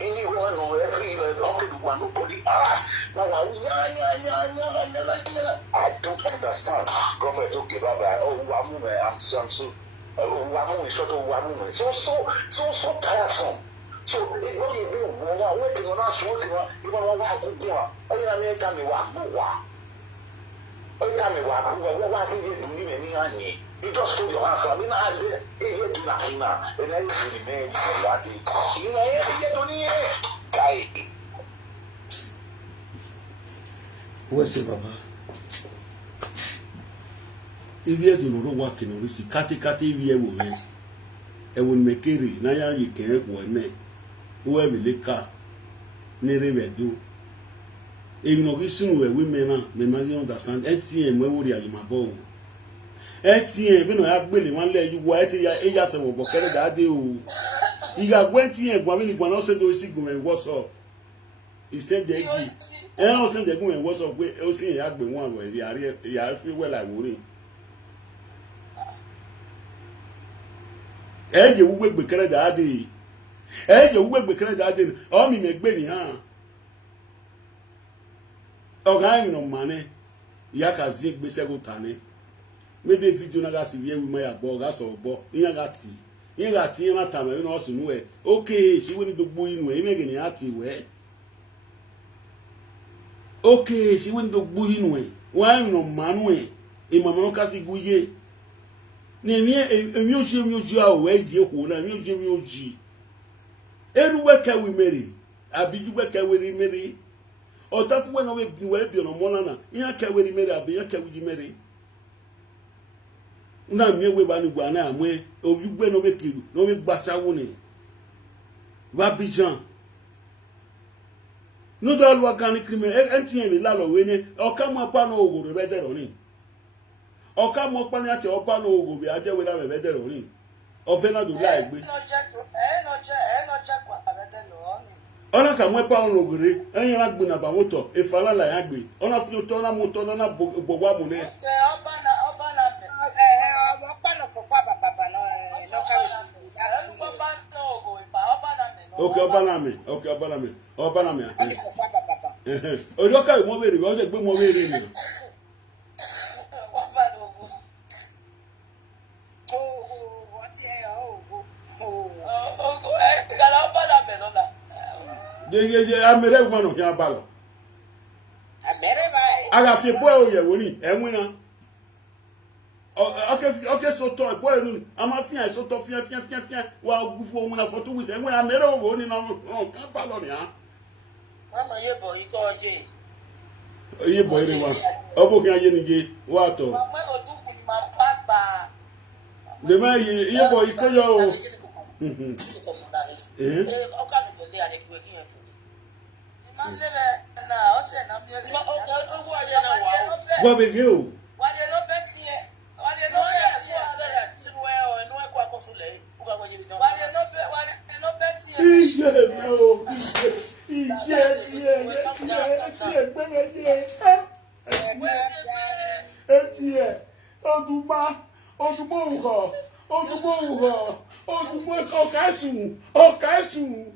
Anyone or every one nobody asks. Now, I don't understand. Prophet, okay, bye. Oh, I'm so. Oh, I'm short of 1 moment. So tiresome. So, it will be waiting on us, working on you want to go. Oh, you tell me what. Oh, tell me what did you do any honey? You just told your answer. I mean, I did do nothing now. And I remain what you know, guy. What's it, Baba? If you do not work in a risk, Kati, we will make it. Now you can't one. Whoever the car, never do. If no reason where women are, may understand. ATM where would you my bow? Etienne bi no agbele wan le yu wa eti ya eja se mo bo kere da de o iga gwenti en gwa mi ni gwa no se do si gumen wo so isende egi o se de gumen wo so pe o si ya gbe won awo ri ari ya fi we la wori eje wugbe gbe kere da de eje wugbe gbe kere da de o mi me gbe ni ha o ga mi no mane ya ka zi gbe se go tane maybe video na ga si we ma ya bo ga so bo yin ga ti na tama yin o sunu e okay shi we ni gbogbo inu e mege ni ati we okay shi we ni gbogbo inu e wa no manu e mama no ka si guye ni emi oji a we je ko na emi oji eru we ka we mere abiju we ka we ri mere otafu we no we bi no mo na yin ka we ri mere abi yin ka we ji mere na mi we ba ni gba na amwe oyugbe no be kiru no be gbachawo ni wa bijan no do lo kan ni krime entien ni la lo we ni o ka mo pa no ogoro be dero ni o ka mo pa ni ati o pa no ogoro be aje we la be dero ni o fe na do la egbe no je kwa be dero ni ona ka mo pa no ogoro eyin agbe na ba moto e fala la ya gbe ona fi to na moto na gbogbo amu ni oba na okay oba na me ojo ka mo bere o je gbe mo bere ni je amere mo no yan ba lo amere ba aga fi boy o ye woni enwin na okay so to boy nu ama fian so to fian wa gufo won na photo wis enwin amere o woni na ba lo ni ha mama ye boy ko je ye boy re wa obo kan ye ni je wa to mama o tu ku ma papa le ma ye boy ko yo o o ka ni le are ki we ki en fu ma le be na o se na bi o to wa ye na wa go be ge o wa de no beti e wa de no beti e ti we o enu e kwa ko su le u ka ko je bi ton wa de no beti e iye me o iye etie Oduma okasun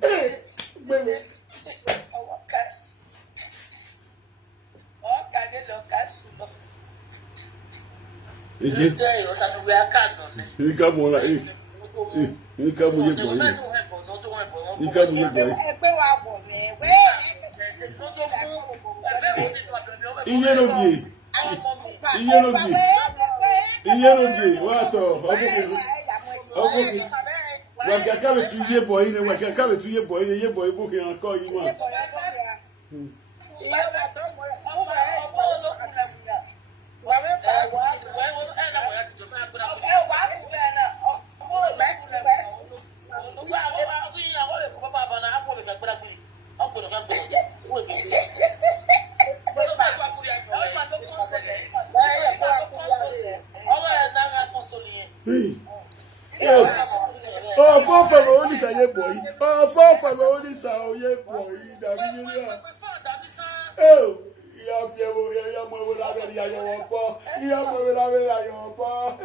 gbeme o kas o ka de lo kas eje de o ta we aka no ni ni ka mo la ni ka mo ye boy ni ka mo ye boy egbe wa bo ni we iye no bi wa to obo wa ka le tu ye boy ni wa ka le tu ye boy bo ki an ko yi ma for only say ye boy for only say ye boy da bi ni ya ya fi wo ya mo wo la be ya yo po